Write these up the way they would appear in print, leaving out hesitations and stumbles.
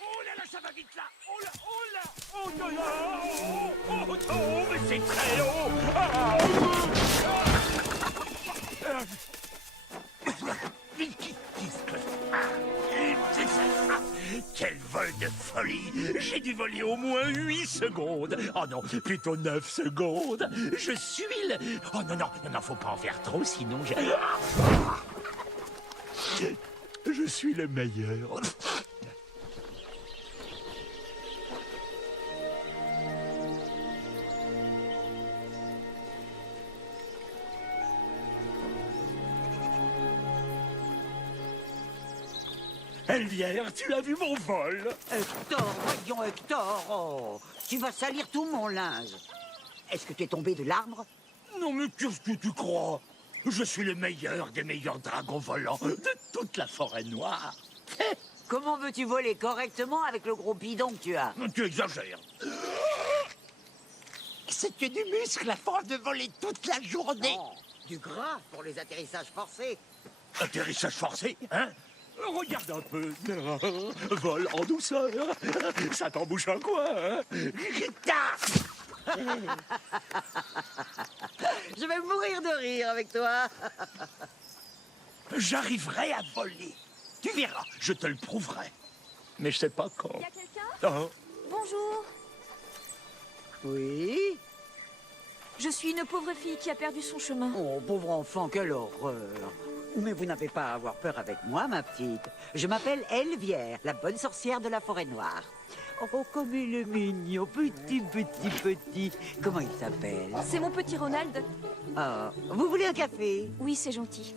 Oh là là, ça va vite là. Oh là, oh là. Oh là là. Oh, mais c'est très haut. Qu'est-ce que c'est ça? Quel vol de folie. J'ai dû voler au moins 8 secondes. Oh non, plutôt 9 secondes. Je suis le... Oh non, non, non, non, faut pas en faire trop, sinon je suis le meilleur. Elvière, tu as vu mon vol? Hector, voyons Hector, oh, tu vas salir tout mon linge. Est-ce que tu es tombé de l'arbre? Non mais qu'est-ce que tu crois? Je suis le meilleur des meilleurs dragons volants de toute la forêt noire. Comment veux-tu voler correctement avec le gros bidon que tu as? Tu exagères. C'est que du muscle à force de voler toute la journée. Non, du gras pour les atterrissages forcés. Atterrissage forcé, hein? Regarde un peu. Vol en douceur. Ça t'embouche un coin, hein? Je vais mourir de rire avec toi. J'arriverai à voler. Tu verras, je te le prouverai. Mais je sais pas quand. Y a quelqu'un? Oh. Bonjour. Oui? Je suis une pauvre fille qui a perdu son chemin. Oh, pauvre enfant, quelle horreur. Mais vous n'avez pas à avoir peur avec moi, ma petite. Je m'appelle Elvière, la bonne sorcière de la forêt noire. Oh, comme il est mignon, petit. Comment il s'appelle? C'est mon petit Ronald. Ah, vous voulez un café? Oui, c'est gentil.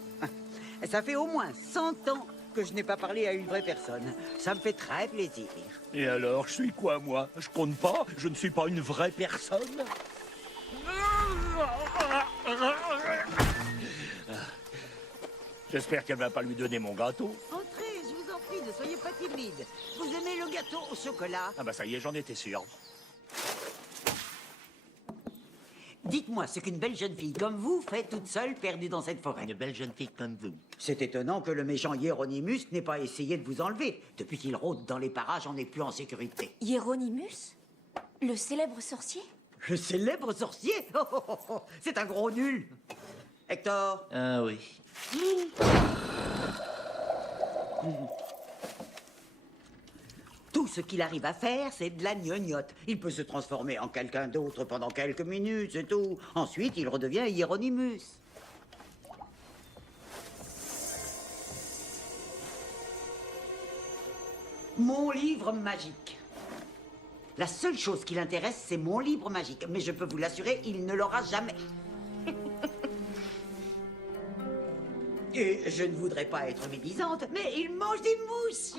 Ça fait au moins 100 ans que je n'ai pas parlé à une vraie personne. Ça me fait très plaisir. Et alors, je suis quoi, moi? Je compte pas? Je ne suis pas une vraie personne? J'espère qu'elle va pas lui donner mon gâteau. Entrez, je vous en prie, ne soyez pas timide. Vous aimez le gâteau au chocolat? Ah bah ça y est, j'en étais sûr. Dites-moi ce qu'une belle jeune fille comme vous fait toute seule perdue dans cette forêt. Une belle jeune fille comme vous. C'est étonnant que le méchant Hieronymus n'ait pas essayé de vous enlever. Depuis qu'il rôde dans les parages, on n'est plus en sécurité. Hieronymus? Le célèbre sorcier? Le célèbre sorcier? C'est un gros nul. Hector, Ah oui. tout ce qu'il arrive à faire, c'est de la gnognotte. Il peut se transformer en quelqu'un d'autre pendant quelques minutes, c'est tout. Ensuite, il redevient Hieronymus. Mon livre magique. La seule chose qui l'intéresse, c'est mon livre magique. Mais je peux vous l'assurer, il ne l'aura jamais. Et je ne voudrais pas être médisante, mais il mange des mousses.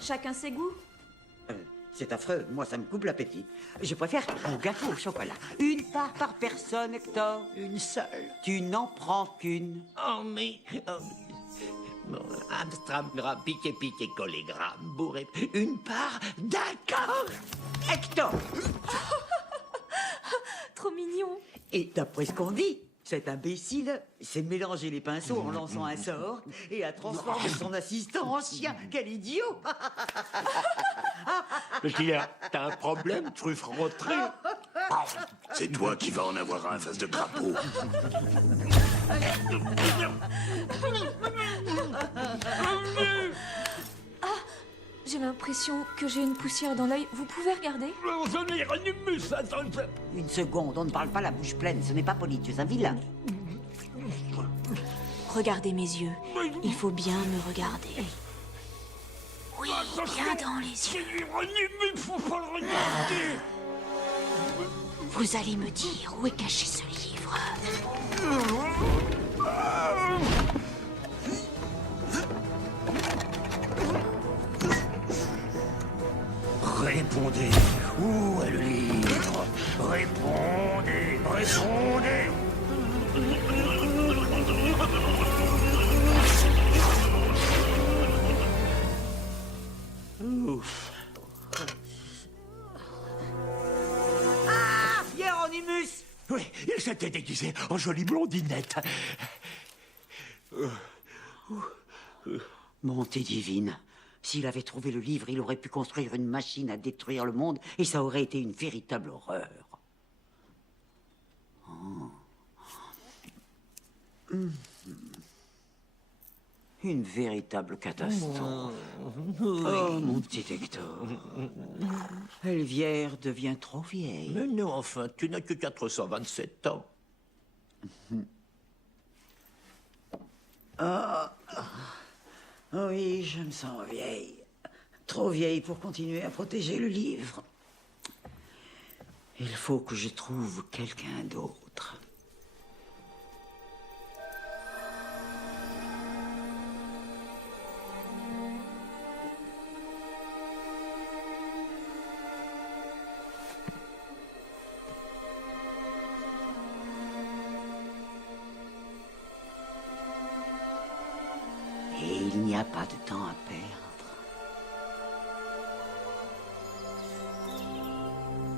Chacun ses goûts? C'est affreux, moi ça me coupe l'appétit. Je préfère un gâteau au chocolat. Une part par personne, Hector. Une seule. Tu n'en prends qu'une. Oh, mais... Bon, Amstram, gramme, piqué, collé, gramme, bourré. Une part, d'accord. Hector! Trop mignon. Et d'après ce qu'on dit, cet imbécile s'est mélangé les pinceaux en lançant un sort et a transformé son assistant en chien. Quel idiot! T'as un problème, truffe rentrée? C'est toi qui vas en avoir un face de crapaud. J'ai l'impression que j'ai une poussière dans l'œil. Vous pouvez regarder? Hieronymus, attends. Une seconde, on ne parle pas la bouche pleine, ce n'est pas poli, tu es un vilain. Regardez mes yeux. Il faut bien me regarder. Oui, bien dans les yeux. Hieronymus, faut pas le regarder. Vous allez me dire où est caché ce livre. Répondez, où est le livre? Répondez, répondez. Ouf. Ah! Hieronymus! Oui, il s'était déguisé en jolie blondinette. Bonté divine. S'il avait trouvé le livre, il aurait pu construire une machine à détruire le monde et ça aurait été une véritable horreur. Oh. Une véritable catastrophe. Oh, mon petit Hector. Elvière devient trop vieille. Mais non, enfin, tu n'as que 427 ans. Oui, je me sens vieille. Trop vieille pour continuer à protéger le livre. Il faut que je trouve quelqu'un d'autre. Et il n'y a pas de temps à perdre.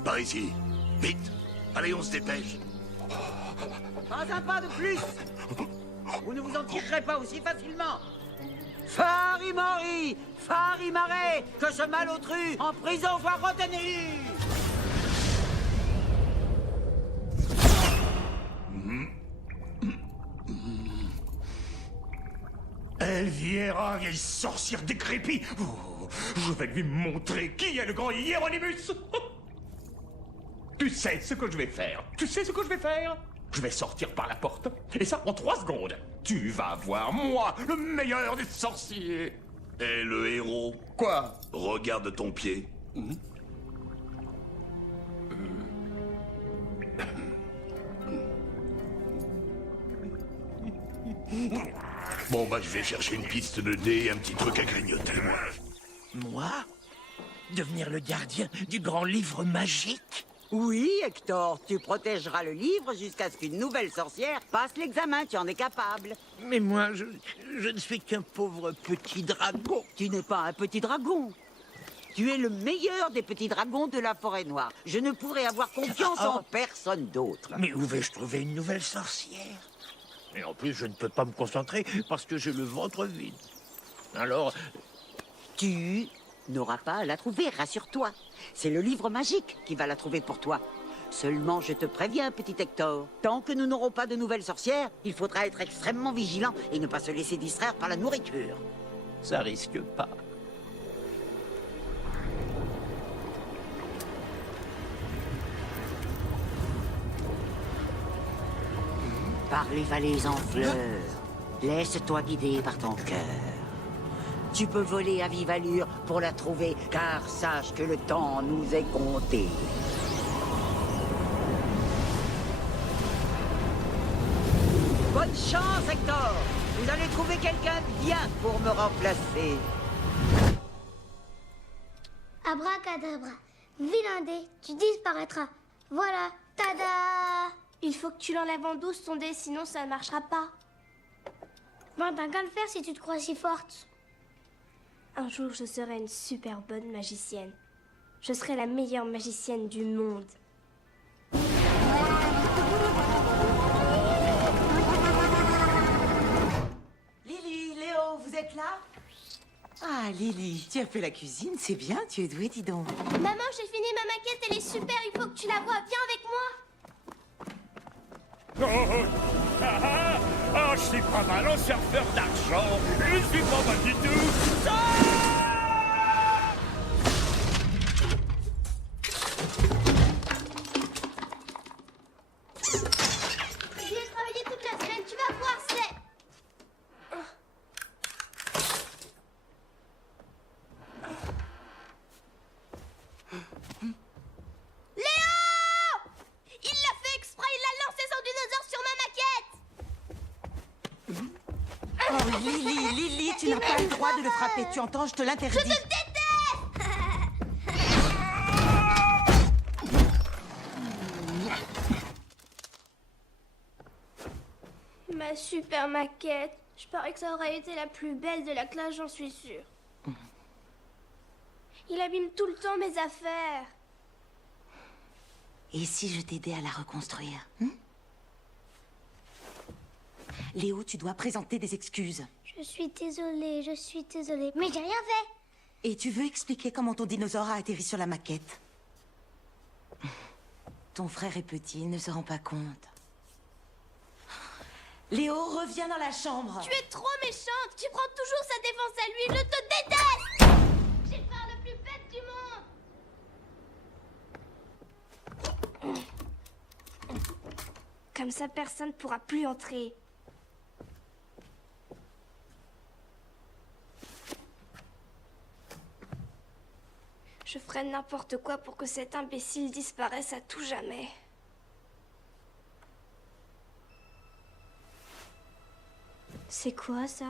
Par ici. Vite. Allez, on se dépêche. Pas un pas de plus. Vous ne vous en tirerez pas aussi facilement. Farimori, Farimare, que ce malotru en prison soit retenu. Elviera, vieille sorcière décrépie. Oh, je vais lui montrer qui est le grand Hieronymus. Tu sais ce que je vais faire. Tu sais ce que je vais faire. Je vais sortir par la porte. Et ça en 3 secondes. Tu vas voir, moi, le meilleur des sorciers. Et le héros? Quoi? Regarde ton pied. Bon, bah, je vais chercher une piste de dés et un petit truc à grignoter, moi. Moi? Devenir le gardien du grand livre magique? Oui, Hector, tu protégeras le livre jusqu'à ce qu'une nouvelle sorcière passe l'examen, tu en es capable. Mais moi, je ne suis qu'un pauvre petit dragon. Tu n'es pas un petit dragon. Tu es le meilleur des petits dragons de la forêt noire. Je ne pourrais avoir confiance en personne d'autre. Mais où vais-je trouver une nouvelle sorcière? Et en plus, je ne peux pas me concentrer parce que j'ai le ventre vide. Alors, Tu n'auras pas à la trouver, rassure-toi. C'est le livre magique qui va la trouver pour toi. Seulement, je te préviens, petit Hector, tant que nous n'aurons pas de nouvelles sorcières, il faudra être extrêmement vigilant et ne pas se laisser distraire par la nourriture. ça risque pas. Par les vallées en fleurs, laisse-toi guider par ton cœur. Tu peux voler à vive allure pour la trouver, car sache que le temps nous est compté. Bonne chance, Hector! Vous allez trouver quelqu'un de bien pour me remplacer. Abracadabra. Vilain dé, tu disparaîtras. Voilà, tada! Il faut que tu l'enlèves en douce ton dé, sinon ça ne marchera pas. Ben, t'as qu'à le faire si tu te crois si forte. Un jour, je serai une super bonne magicienne. Je serai la meilleure magicienne du monde. Lily, Léo, vous êtes là? Ah, Lily, tu as fait la cuisine, c'est bien, tu es douée, dis donc. Maman, j'ai fini ma maquette, elle est super, il faut que tu la vois. Viens avec moi. Je suis pas mal en surfeur d'argent. Je suis pas mal du tout. J'y ai travaillé toute la semaine, tu vas voir, c'est... Léo! Il l'a fait exprès, il a lancé son dinosaure sur ma maquette! Oh, Lily, tu n'as pas le droit de le frapper, tu entends, je te l'interdis. Je te déteste! Ma super maquette. Je parie que ça aurait été la plus belle de la classe, j'en suis sûre. Il abîme tout le temps mes affaires. Et si je t'aidais à la reconstruire Léo, tu dois présenter des excuses. Je suis désolée. Mais j'ai rien fait. Et tu veux expliquer comment ton dinosaure a atterri sur la maquette. Ton frère est petit, il ne se rend pas compte. Léo, reviens dans la chambre. Tu es trop méchante. Tu prends toujours sa défense à lui. Je te déteste. J'ai le frère le plus bête du monde. Comme ça, personne ne pourra plus entrer. Je ferai n'importe quoi pour que cet imbécile disparaisse à tout jamais. C'est quoi ça?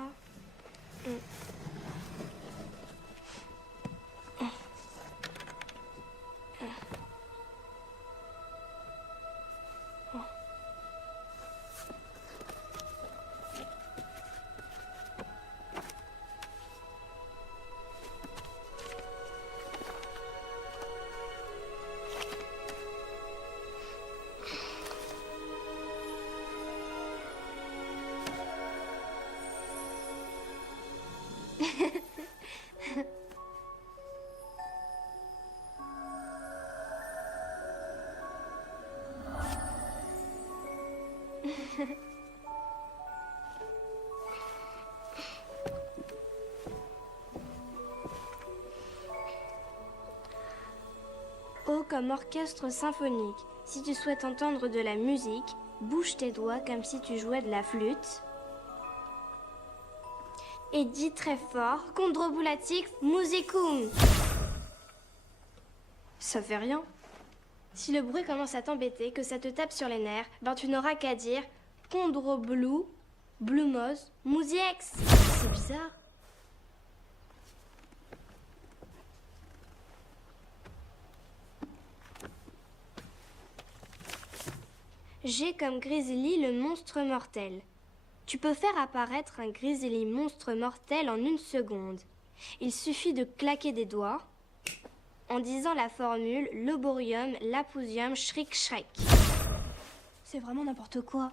O comme orchestre symphonique. Si tu souhaites entendre de la musique, bouge tes doigts comme si tu jouais de la flûte. Et dis très fort, Chondrobulatic musicum. Ça fait rien. Si le bruit commence à t'embêter, que ça te tape sur les nerfs, ben tu n'auras qu'à dire Chondroblou, Blumos, Musiex. C'est bizarre. G comme Grizzly, le monstre mortel. Tu peux faire apparaître un Grizzly monstre mortel en 1 seconde. Il suffit de claquer des doigts en disant la formule Loborium, Lapusium, Shriek, Shrek. C'est vraiment n'importe quoi.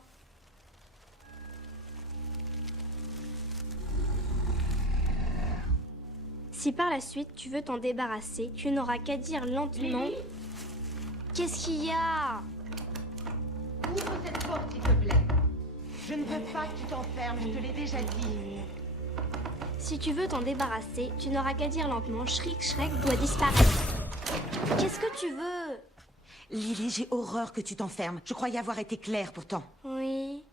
Si par la suite tu veux t'en débarrasser, tu n'auras qu'à dire lentement... Qu'est-ce qu'il y a? Ouvre cette porte, s'il te plaît. Je ne veux pas que tu t'enfermes, je te l'ai déjà dit. Si tu veux t'en débarrasser, tu n'auras qu'à dire lentement Shriek, Shrek doit disparaître. Qu'est-ce que tu veux? Lily, j'ai horreur que tu t'enfermes. Je croyais avoir été claire pourtant. Oui.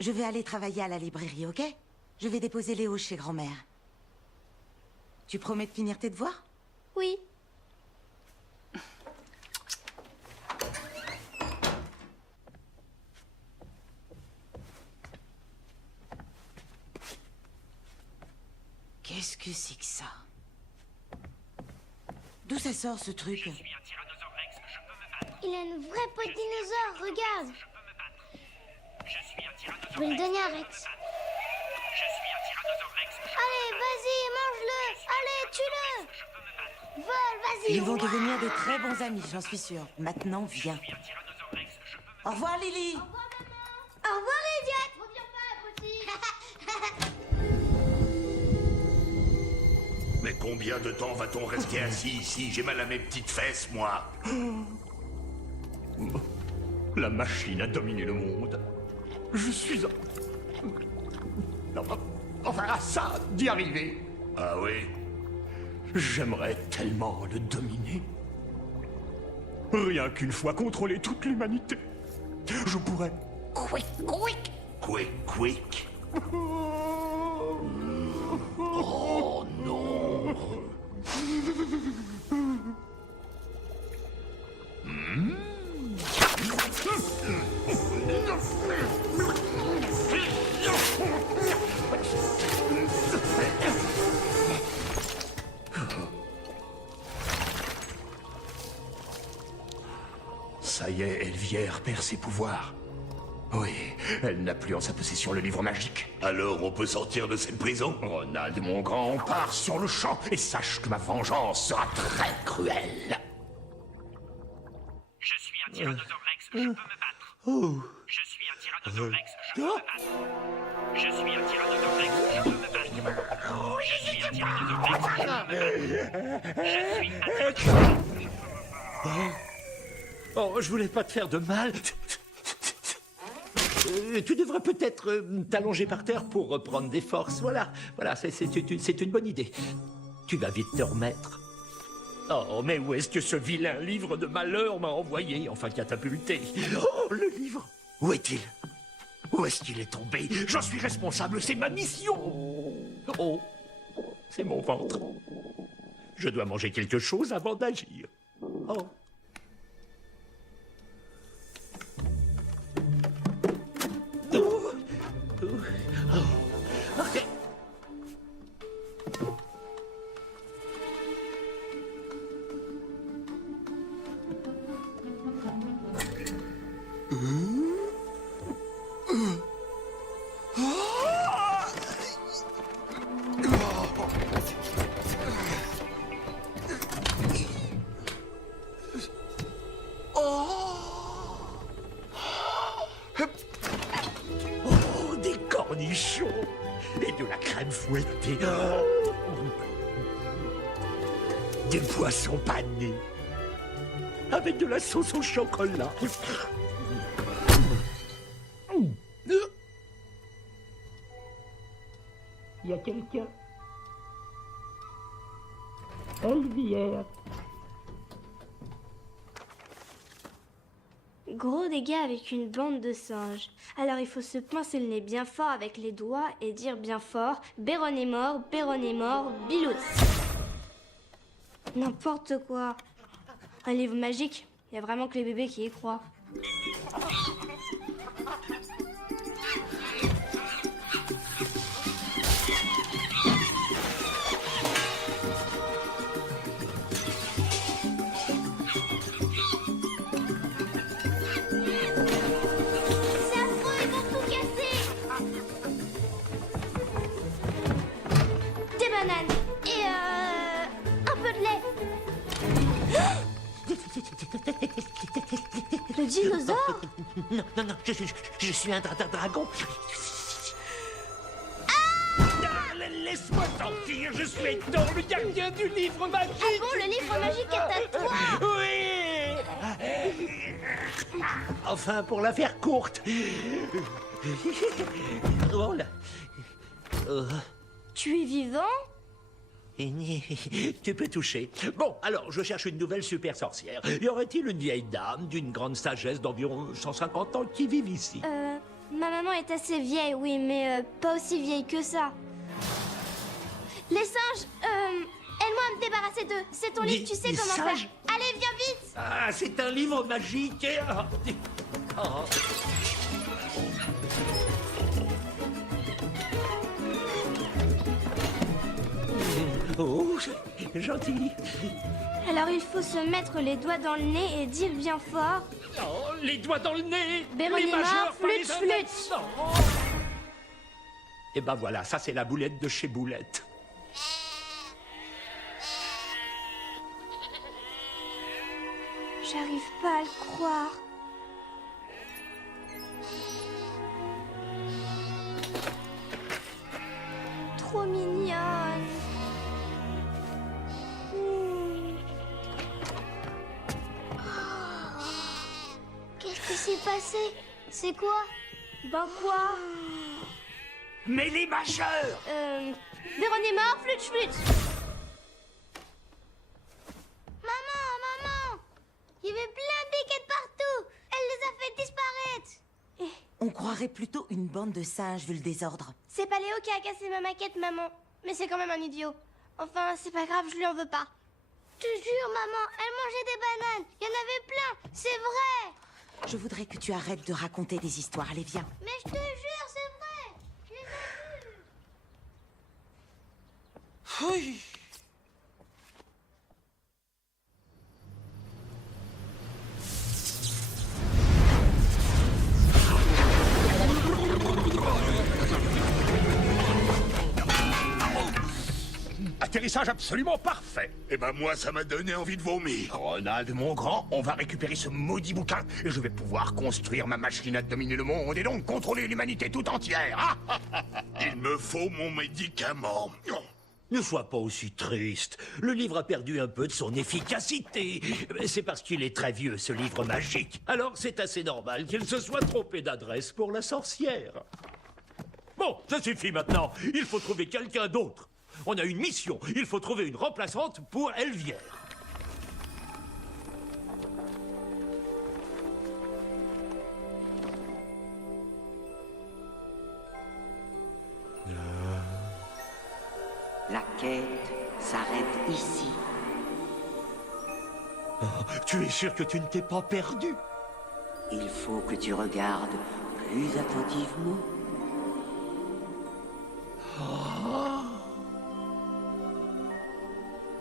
Je vais aller travailler à la librairie, ok? Je vais déposer Léo chez grand-mère. Tu promets de finir tes devoirs? Oui. Qu'est-ce que c'est que ça? D'où ça sort ce truc? Il a une vraie peau de dinosaure, regarde. Je vais le donner à Rex. Allez, vas-y, mange-le. Allez, tue-le. Vole, vas-y. Ils vont devenir de très bons amis, j'en suis sûre. Maintenant, viens. Au revoir, Lily. Au revoir, Idiot. Reviens pas, petit. Mais combien de temps va-t-on rester assis ici? J'ai mal à mes petites fesses, moi. La machine a dominé le monde. Je suis... Enfin, à ça d'y arriver. Ah oui? J'aimerais tellement le dominer. Rien qu'une fois contrôler toute l'humanité, je pourrais... Quick, quick. Oh non. Ça y est, Elvière perd ses pouvoirs. Oui, elle n'a plus en sa possession le livre magique. Alors on peut sortir de cette prison? Ronald, mon grand, on part sur le champ et sache que ma vengeance sera très cruelle. Je suis un Tyrannosaure-Rex, je peux me battre. Je suis un Tyrannosaure-Rex, je peux me battre. Je suis un Tyrannosaure-Rex, je peux me battre. Je suis un Tyrannosaure-Rex, je peux me battre. Je suis un Tyrannosaure-Rex. Oh, je voulais pas te faire de mal. Tu devrais peut-être t'allonger par terre pour reprendre des forces. Voilà, c'est une bonne idée. Tu vas vite te remettre. Oh, mais où est-ce que ce vilain livre de malheur m'a envoyé, enfin catapulté? Oh, le livre! Où est-il? Où est-ce qu'il est tombé? J'en suis responsable, c'est ma mission! Oh, c'est mon ventre. Je dois manger quelque chose avant d'agir. Oh. Oh, des cornichons et de la crème fouettée. Oh. Des poissons panés avec de la sauce au chocolat. Il y a quelqu'un. Elvière. Gros dégâts avec une bande de singes. Alors il faut se pincer le nez bien fort avec les doigts et dire bien fort Béron est mort, Bilouz. N'importe quoi. Un livre magique, il y a vraiment que les bébés qui y croient. Non, non, non, je suis un dragon. Laisse-moi sortir, je suis Hector, le gardien du livre magique. Ah bon, le livre magique est à toi. Oui. Enfin, pour la faire courte. Oh là. Tu es vivant? Tu peux toucher. Bon, alors, je cherche une nouvelle super sorcière. Y aurait-il une vieille dame d'une grande sagesse d'environ 150 ans qui vive ici? Ma maman est assez vieille, oui, mais pas aussi vieille que ça. Les singes, aide-moi à me débarrasser d'eux. C'est ton livre, tu sais les comment singes faire. Allez, viens vite. Ah, c'est un livre magique. Oh. Oh, gentil. Alors il faut se mettre les doigts dans le nez et dire bien fort. Oh, les doigts dans le nez. Béronie Les majeurs, mort, pas les flûte, index. flûte. Non. Et ben voilà, ça c'est la boulette de chez Boulette. J'arrive pas à le croire. Trop mignonne. Qu'est-ce qui s'est passé? C'est quoi? Ben quoi? Mais les majeurs. Béronie mort, flûte, flûte. Maman! Il y avait plein de biquettes partout. Elle les a fait disparaître. On croirait plutôt une bande de singes vu le désordre. C'est pas Léo qui a cassé ma maquette, maman. Mais c'est quand même un idiot. Enfin, c'est pas grave, je lui en veux pas. Je te jure, maman, elle mangeait des bananes. Il y en avait plein, c'est vrai. Je voudrais que tu arrêtes de raconter des histoires. Allez, viens. Mais je te jure, c'est vrai. Je les ai vus. Atterrissage absolument parfait. Eh ben moi, ça m'a donné envie de vomir. Ronald, mon grand, on va récupérer ce maudit bouquin et je vais pouvoir construire ma machine à dominer le monde et donc contrôler l'humanité tout entière. Il me faut mon médicament. Ne sois pas aussi triste. Le livre a perdu un peu de son efficacité. C'est parce qu'il est très vieux, ce livre magique. Alors c'est assez normal qu'il se soit trompé d'adresse pour la sorcière. Bon, ça suffit maintenant. Il faut trouver quelqu'un d'autre. On a une mission. Il faut trouver une remplaçante pour Elvière. La quête s'arrête ici. Oh, tu es sûr que tu ne t'es pas perdu? Il faut que tu regardes plus attentivement.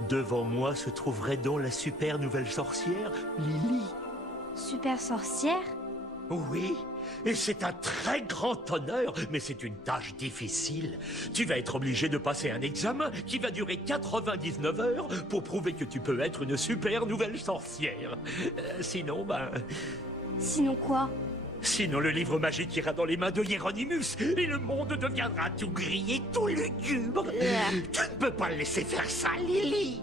Devant moi se trouverait donc la super nouvelle sorcière, Lily. Super sorcière? Oui, et c'est un très grand honneur, mais c'est une tâche difficile. Tu vas être obligé de passer un examen qui va durer 99 heures pour prouver que tu peux être une super nouvelle sorcière. Sinon, Sinon quoi? Sinon le livre magique ira dans les mains de Hieronymus et le monde deviendra tout gris et tout lugubre. Tu ne peux pas le laisser faire ça, Lily.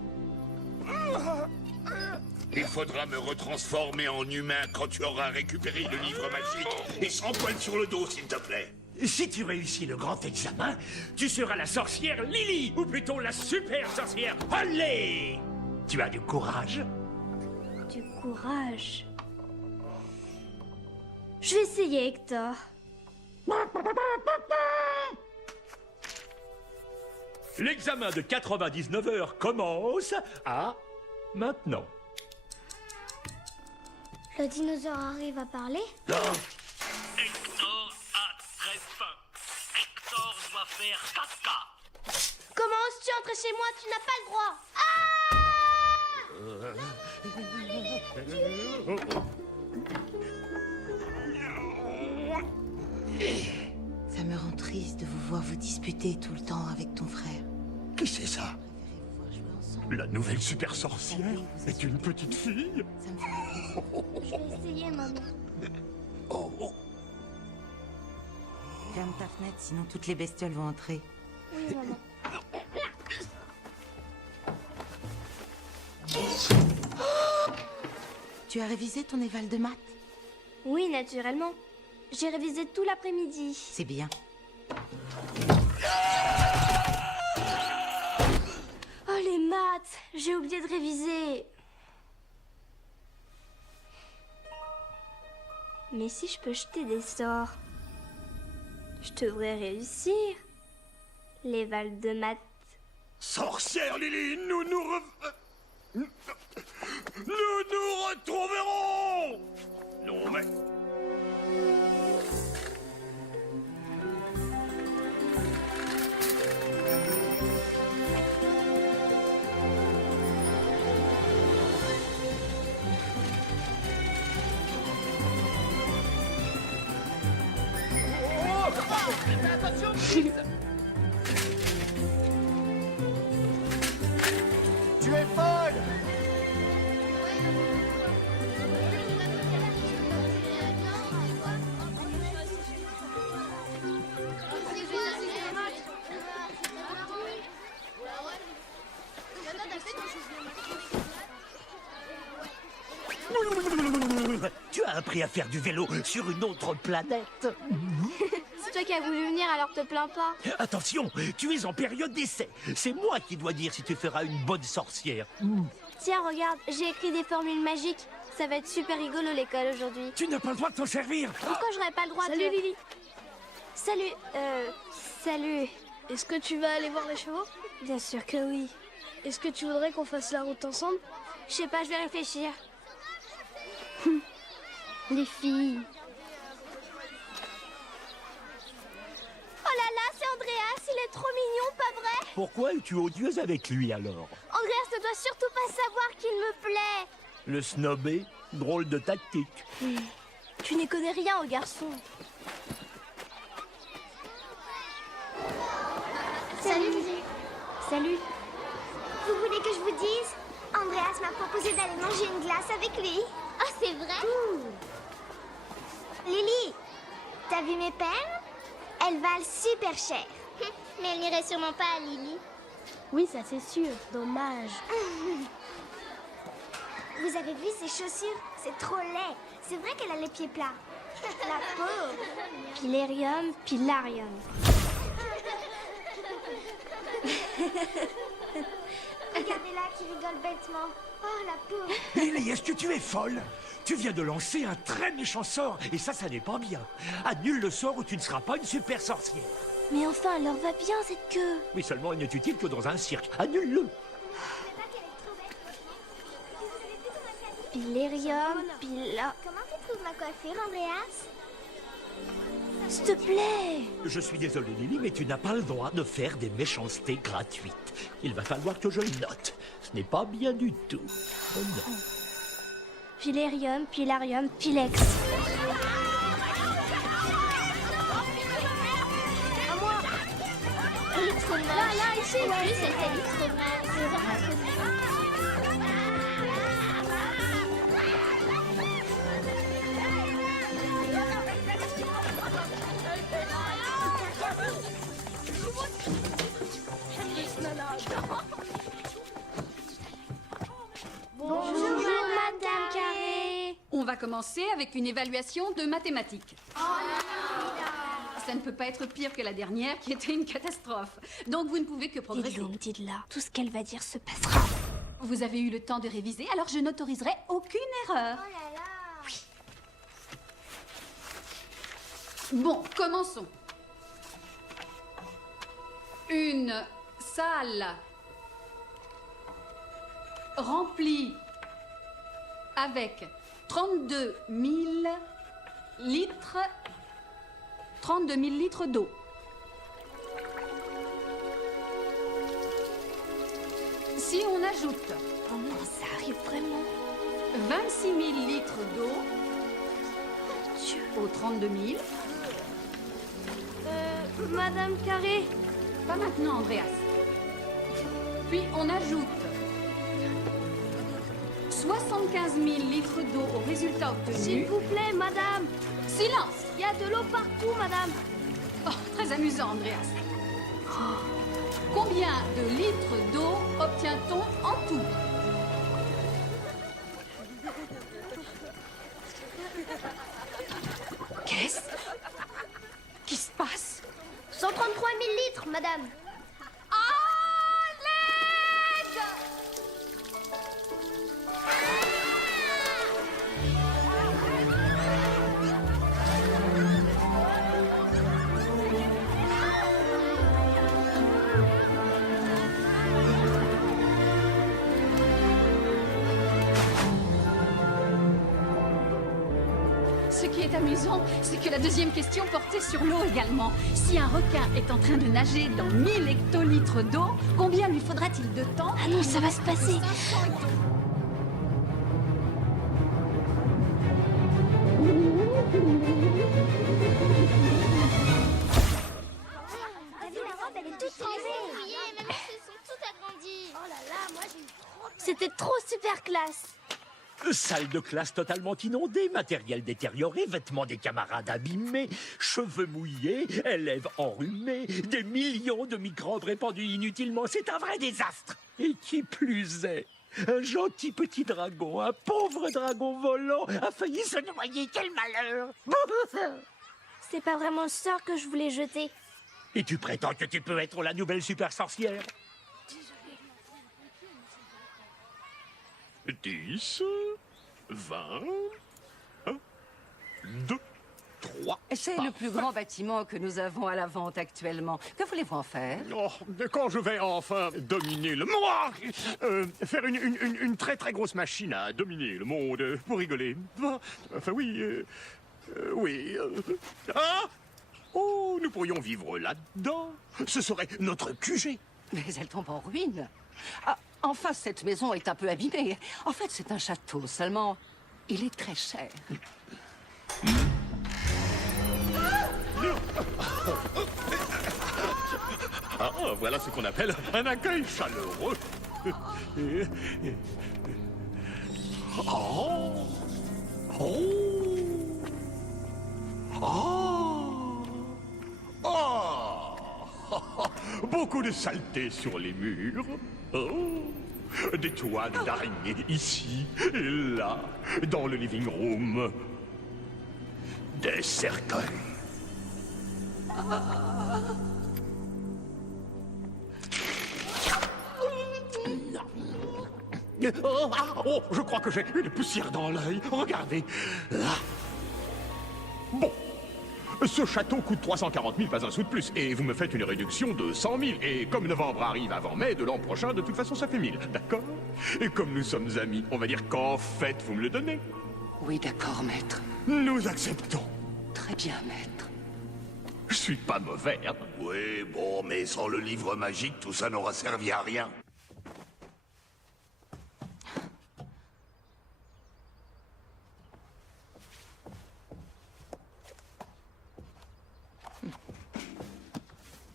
Il faudra me retransformer en humain quand tu auras récupéré le livre magique. Et sans poil sur le dos, s'il te plaît. Si tu réussis le grand examen, tu seras la sorcière Lily, ou plutôt la super sorcière Holly. Tu as du courage? Du courage. Je vais essayer, Hector. L'examen de 99 heures commence à maintenant. Le dinosaure arrive à parler? Hector a très faim. Hector doit faire caca. Comment oses-tu entrer chez moi? Tu n'as pas le droit. Ça me rend triste de vous voir vous disputer tout le temps avec ton frère. Qui c'est ça? Préférez-vous voir jouer ensemble? La nouvelle super sorcière est une petite fille? Ça me fait plaisir. Je vais essayer, maman. Oh. Ferme ta fenêtre, sinon toutes les bestioles vont entrer. Oui, maman. Tu as révisé ton éval de maths? Oui, naturellement. J'ai révisé tout l'après-midi. C'est bien. Oh, les maths! J'ai oublié de réviser. Mais si je peux jeter des sorts, je devrais réussir. Les vals de maths. Sorcière Lily, nous nous retrouverons. Non mais... Tu es folle! Tu as appris à faire du vélo sur une autre planète. C'est toi qui as voulu venir, alors te plains pas. Attention, tu es en période d'essai. C'est moi qui dois dire si tu feras une bonne sorcière. Tiens, regarde, j'ai écrit des formules magiques. Ça va être super rigolo l'école aujourd'hui. Tu n'as pas le droit de t'en servir. Pourquoi j'aurais pas le droit de... Salut Lily. Salut. Est-ce que tu vas aller voir les chevaux? Bien sûr que oui. Est-ce que tu voudrais qu'on fasse la route ensemble? Je sais pas, je vais réfléchir. Les filles. Oh là là, c'est Andreas, il est trop mignon, pas vrai? Pourquoi es-tu odieuse avec lui alors? Andreas ne doit surtout pas savoir qu'il me plaît. Le snobé, drôle de tactique. Tu n'y connais rien au garçon. Salut, Lily. Salut. Vous voulez que je vous dise? Andreas m'a proposé d'aller manger une glace avec lui. Oh, c'est vrai? Lily, t'as vu mes perles? Elles valent super cher. Mais elles n'iraient sûrement pas à Lily. Oui, ça c'est sûr. Dommage. Vous avez vu ses chaussures? C'est trop laid. C'est vrai qu'elle a les pieds plats. La pauvre. Pilarium, pilarium. Regardez-la qui rigole bêtement. Oh, la pauvre. Lily, est-ce que tu es folle? Tu viens de lancer un très méchant sort, et ça n'est pas bien. Annule le sort ou tu ne seras pas une super sorcière. Mais enfin, elle leur va bien cette queue. Oui, seulement il n'est utile que dans un cirque. Annule-le. Pilarium, pila... Comment tu trouves ma coiffure, Andreas? S'il te plaît. Je suis désolé, Lily, mais tu n'as pas le droit de faire des méchancetés gratuites. Il va falloir que je le note. Ce n'est pas bien du tout. Oh non. Pilarium, pilarium, pilex. Il est trop moche. Là, ici. En plus, elle t'a dit trop mal. C'est vraiment trop moche. Bonjour, Madame Carré. On va commencer avec une évaluation de mathématiques. Ça ne peut pas être pire que la dernière qui était une catastrophe. Donc vous ne pouvez que progresser. Dites-le, dites-la. Tout ce qu'elle va dire se passera. Vous avez eu le temps de réviser, alors je n'autoriserai aucune erreur. Oh là là. Bon, commençons. Une salle remplie avec 32 000 litres, 32 000 litres d'eau. Si on ajoute Oh non, ça arrive vraiment. 26 000 litres d'eau Dieu. aux 32 000, Madame Carré. pas maintenant, Andreas. Puis on ajoute 75 000 litres d'eau au résultat obtenu. S'il vous plaît, madame. Silence! Il y a de l'eau partout, madame. Oh, très amusant, Andreas. Combien de litres d'eau obtient-on en tout? Qu'est-ce qui se passe? 133 000 litres, madame. Ce qui est amusant, c'est que la deuxième question portait sur l'eau également. Si un requin est en train de nager dans 1000 hectolitres d'eau, combien lui faudra-t-il de temps? Ah non, ça va se passer. 500 hectolitres. T'as vu la robe, elle est toute trempée. Même elles se sont toutes agrandies. Oh là là, moi j'ai trop... C'était trop super classe. Salle de classe totalement inondée, matériel détérioré, vêtements des camarades abîmés, cheveux mouillés, élèves enrhumés, des millions de microbes répandus inutilement. C'est un vrai désastre. Et qui plus est, un gentil petit dragon, un pauvre dragon volant, a failli se noyer. Quel malheur! C'est pas vraiment le sort que je voulais jeter. Et tu prétends que tu peux être la nouvelle super sorcière? 10, 20, 1, 2, 3. C'est le plus grand bâtiment que nous avons à la vente actuellement. Que voulez-vous en faire? Oh, quand je vais enfin dominer le monde, faire une très très grosse machine à dominer le monde, pour rigoler. Enfin oui, oui. Ah! Oh, nous pourrions vivre là-dedans. Ce serait notre QG. Mais elle tombe en ruine. Ah, enfin, cette maison est un peu abîmée. En fait, c'est un château, seulement il est très cher. Ah, voilà ce qu'on appelle un accueil chaleureux. Oh! Oh! Oh! Oh! Beaucoup de saleté sur les murs. Oh! Des toiles d'araignée ici et là, dans le living room. Des cercueils. Oh, je crois que j'ai une poussière dans l'œil. Regardez. Là. Bon. Ce château coûte 340 000, pas un sou de plus. Et vous me faites une réduction de 100 000. Et comme novembre arrive avant mai de l'an prochain, de toute façon, ça fait 1000. D'accord? Et comme nous sommes amis, on va dire qu'en fait, vous me le donnez. Oui, d'accord, maître. Nous acceptons. Très bien, maître. Je suis pas mauvais, hein? Oui, bon, mais sans le livre magique, tout ça n'aura servi à rien.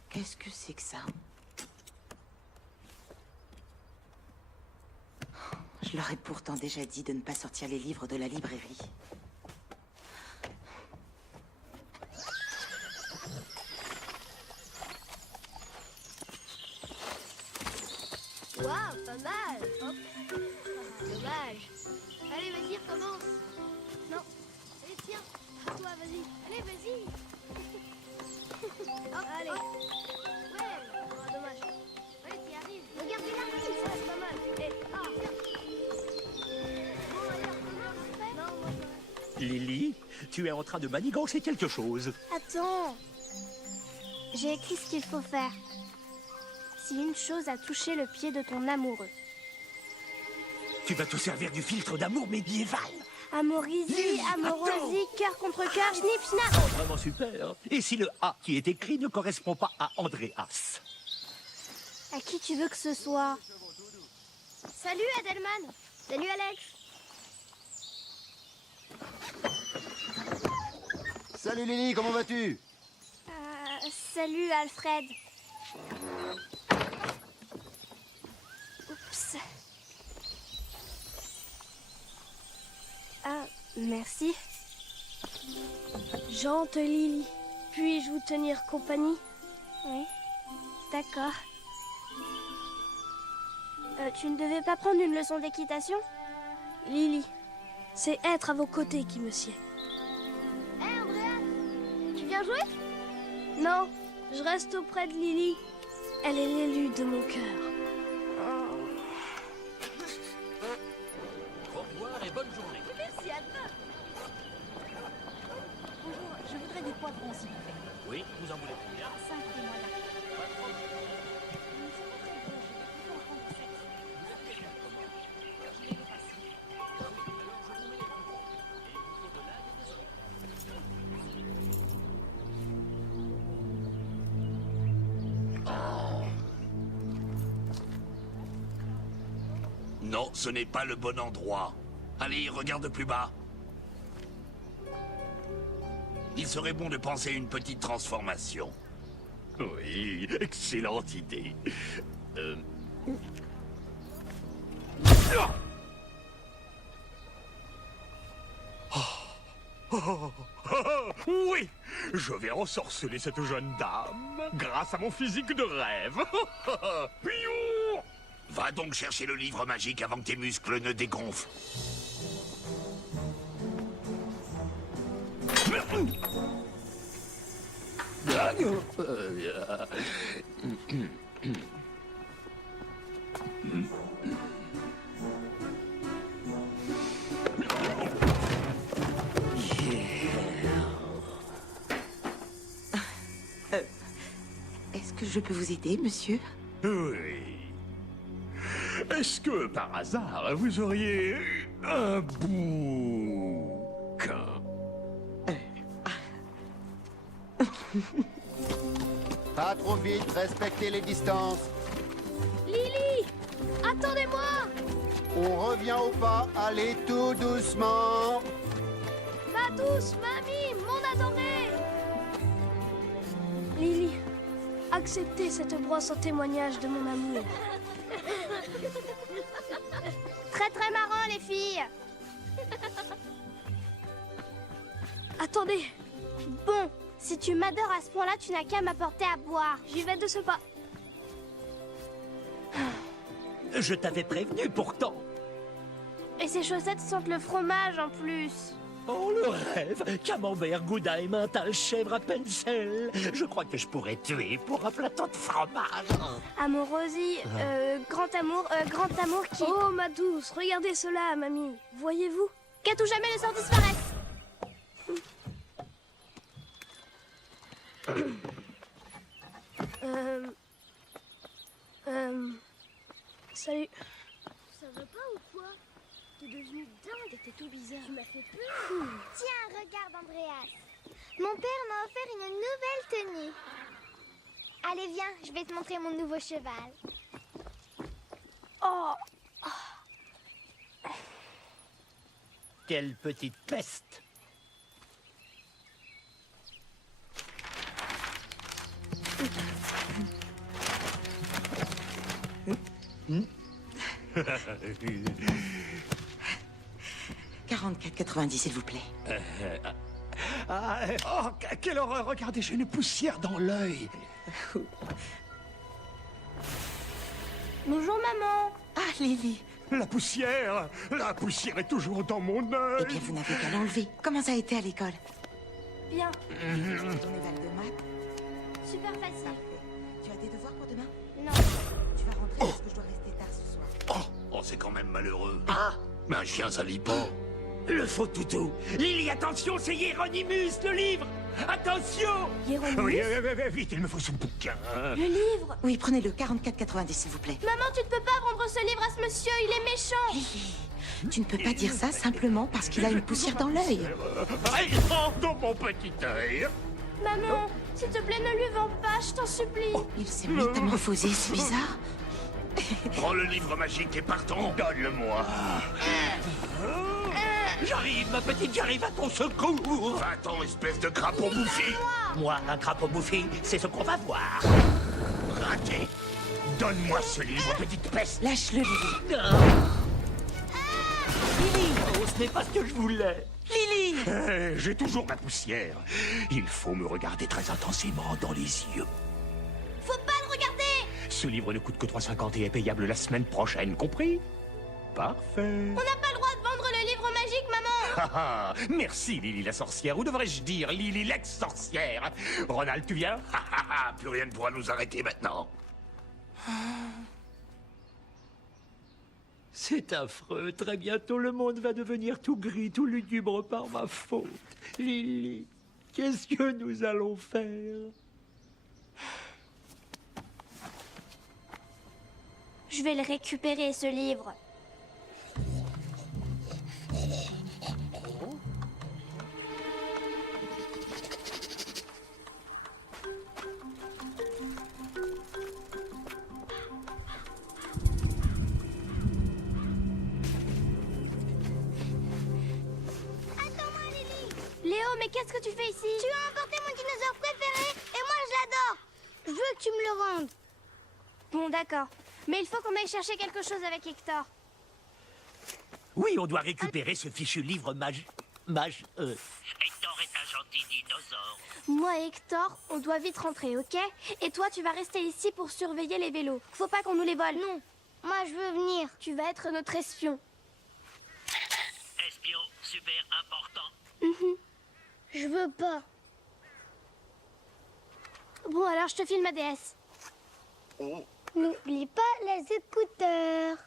Qu'est-ce que c'est que ça? Je leur ai pourtant déjà dit de ne pas sortir les livres de la librairie. Waouh, pas mal. Hop. Dommage. Allez, vas-y, recommence. Non. Allez, tiens. À toi, vas-y. Allez, vas-y. Hop, allez. Ouais. Oh, dommage. Allez, t'y arrives. Regarde, il arrive. Ça, c'est pas mal. Et, tiens. Bon, allez, recommence. Non, moi, Lily, tu es en train de manigancer quelque chose. Attends. J'ai écrit ce qu'il faut faire. Si une chose a touché le pied de ton amoureux. Tu vas te servir du filtre d'amour médiéval. Amorisi, Lily, amorosi, cœur contre cœur, schnipp, schnapp. Oh, vraiment super. Et si le A qui est écrit ne correspond pas à Andreas? À qui tu veux que ce soit? Salut Adelman. Salut Alex. Salut Lily, comment vas-tu? Salut Alfred. Oups. Merci. Jante Lily, puis-je vous tenir compagnie? Oui, d'accord. Tu ne devais pas prendre une leçon d'équitation? Lily, c'est être à vos côtés qui me sied. Hé, Andrea, tu viens jouer? Non, je reste auprès de Lily. Elle est l'élue de mon cœur. Au revoir et bonne journée. Merci, à demain. Bonjour, je voudrais des poivrons, s'il vous plaît. Oui, vous en voulez combien? 5 et moi là. Non, ce n'est pas le bon endroit. Allez, regarde plus bas. Il serait bon de penser à une petite transformation. Oui, excellente idée. Oui, je vais ensorceler cette jeune dame grâce à mon physique de rêve. Piou! Va donc chercher le livre magique avant que tes muscles ne dégonflent. Est-ce que je peux vous aider, monsieur? Oui. Est-ce que, par hasard, vous auriez un bouquin? Pas trop vite, respectez les distances. Lily, attendez-moi. On revient au pas, allez tout doucement. Ma douce mamie, mon adorée. Lily, acceptez cette brosse en témoignage de mon amour. Très très marrant, les filles. Attendez. Bon, si tu m'adores à ce point-là, tu n'as qu'à m'apporter à boire. J'y vais de ce pas. Je t'avais prévenu pourtant. Et ces chaussettes sentent le fromage en plus. Oh, le rêve! Camembert, gouda, mental, chèvre à pencil. Je crois que je pourrais tuer pour un plateau de fromage. Amourosie, grand amour qui... Oh, ma douce, regardez cela, mamie. Voyez-vous? Qu'à tout jamais le sort disparaisse. Salut. Ça va pas ou quoi? T'es devenu dingue, t'es tout bizarre. Tu m'as fait peur. Tiens, regarde, Andreas. Mon père m'a offert une nouvelle tenue. Allez, viens, je vais te montrer mon nouveau cheval. Oh. Quelle petite peste! Hmm? 44,90 s'il vous plaît. Oh, quelle horreur! Regardez, j'ai une poussière dans l'œil. Bonjour, maman. Ah, Lily. La poussière est toujours dans mon œil. Eh bien, vous n'avez qu'à l'enlever. Comment ça a été à l'école? Bien. Ton éval de maths? Super facile. Tu as des devoirs pour demain? Non. Tu vas rentrer parce que je dois rester tard ce soir. Oh, c'est quand même malheureux. Mais un chien, ça lit pas. Le faux toutou! Lily, attention, c'est Hieronymus, le livre! Attention! Oui, vite, il me faut son bouquin. Le livre? Oui, prenez-le. 44,90 s'il vous plaît. Maman, tu ne peux pas vendre ce livre à ce monsieur, il est méchant. Lily, tu ne peux pas dire ça simplement parce qu'il a une poussière dans l'œil. Dans mon petit œil. Maman, s'il te plaît, ne lui vends pas, je t'en supplie. Il s'est métamorphosé, c'est bizarre. Prends le livre magique et partons. Donne-le-moi. J'arrive, ma petite, j'arrive à ton secours! Va-t'en, espèce de crapaud bouffi. Moi, un crapaud bouffi, c'est ce qu'on va voir. Raté. Donne-moi ce livre, petite peste. Lâche-le, Lily. Lily! Oh, ce n'est pas ce que je voulais. Lily! J'ai toujours ma poussière. Il faut me regarder très intensément dans les yeux. Faut pas le regarder! Ce livre ne coûte que 3,50 et est payable la semaine prochaine, compris? Parfait. On n'a pas le droit de vendre le livre magique, maman! Ah, ah, merci Lily la sorcière, ou devrais-je dire Lily l'ex-sorcière. Ronald, tu viens? Plus rien ne pourra nous arrêter maintenant. C'est affreux. Très bientôt, le monde va devenir tout gris, tout lugubre par ma faute. Lily, qu'est-ce que nous allons faire? Je vais le récupérer, ce livre. Attends-moi, Lily! Léo, mais qu'est-ce que tu fais ici? Tu as emporté mon dinosaure préféré et moi je l'adore! Je veux que tu me le rendes. Bon, d'accord. Mais il faut qu'on aille chercher quelque chose avec Hector. Oui, on doit récupérer ce fichu livre Hector est un gentil dinosaure. Moi et Hector, on doit vite rentrer, ok? Et toi, tu vas rester ici pour surveiller les vélos. Faut pas qu'on nous les vole. Non, moi je veux venir. Tu vas être notre espion. Espion super important. Je veux pas. Bon, alors je te file ma DS. N'oublie pas les écouteurs.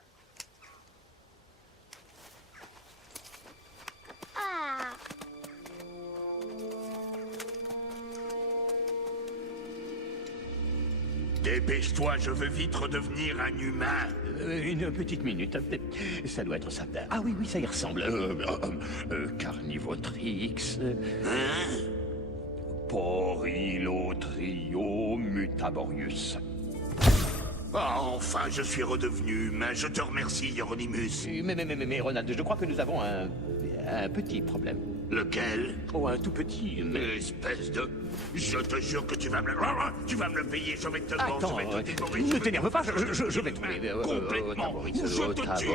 Ah! Dépêche-toi, je veux vite redevenir un humain. Une petite minute. Ça doit être ça. Ah oui, oui, ça y ressemble. Carnivotrix. Hein? Porilotrio mutaborius. Ah, enfin, je suis redevenu humain. Je te remercie, Hieronymus. Mais Ronald, je crois que nous avons un petit problème. Lequel? Oh, un tout petit, mais... Espèce de... Je te jure que tu vas me le... Tu vas me le payer, je vais te le Attends, je vais te dévorer, ne t'énerve pas, je vais trouver... Complètement. Ou je te tue.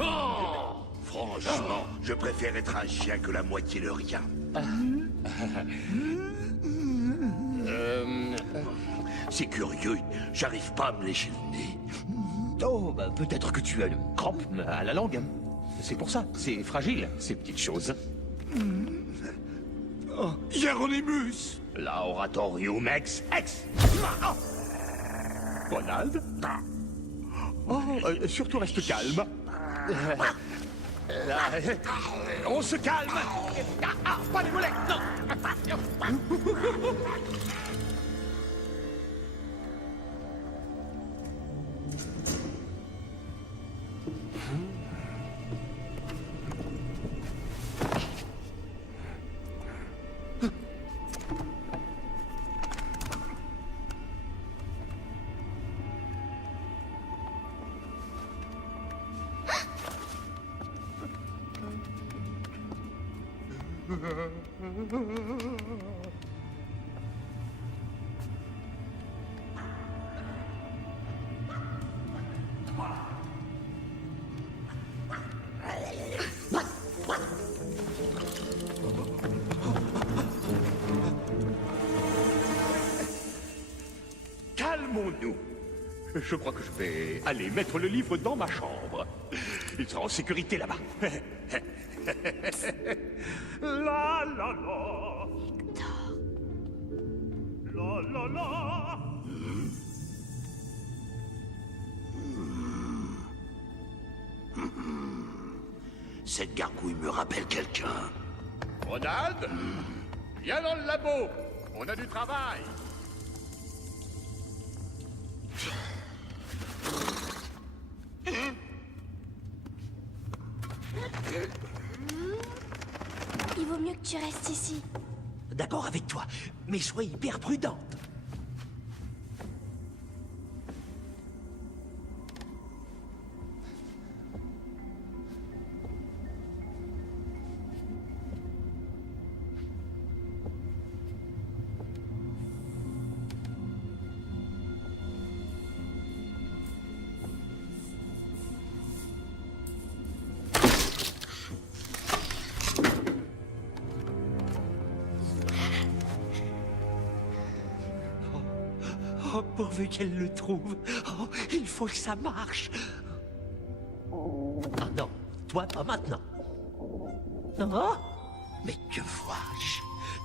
Oh, franchement, je préfère être un chien que la moitié de rien. C'est curieux, j'arrive pas à me lécher le nez. Oh, bah, peut-être que tu as une crampe à la langue. C'est pour ça, c'est fragile, ces petites choses. Oh, Hieronymus! Laboratorium ex. Ronald? Oh, surtout reste calme. On se calme. Pas les mollets, non. Calmons-nous. Je crois que je vais aller mettre le livre dans ma chambre. Il sera en sécurité là-bas. La la la. La la la. Cette gargouille me rappelle quelqu'un. Ronald, viens dans le labo. On a du travail. Il vaut mieux que tu restes ici. D'accord avec toi, mais sois hyper prudente. Oh, pourvu qu'elle le trouve. Oh, il faut que ça marche. Ah non, toi pas maintenant. Non? Mais que vois-je?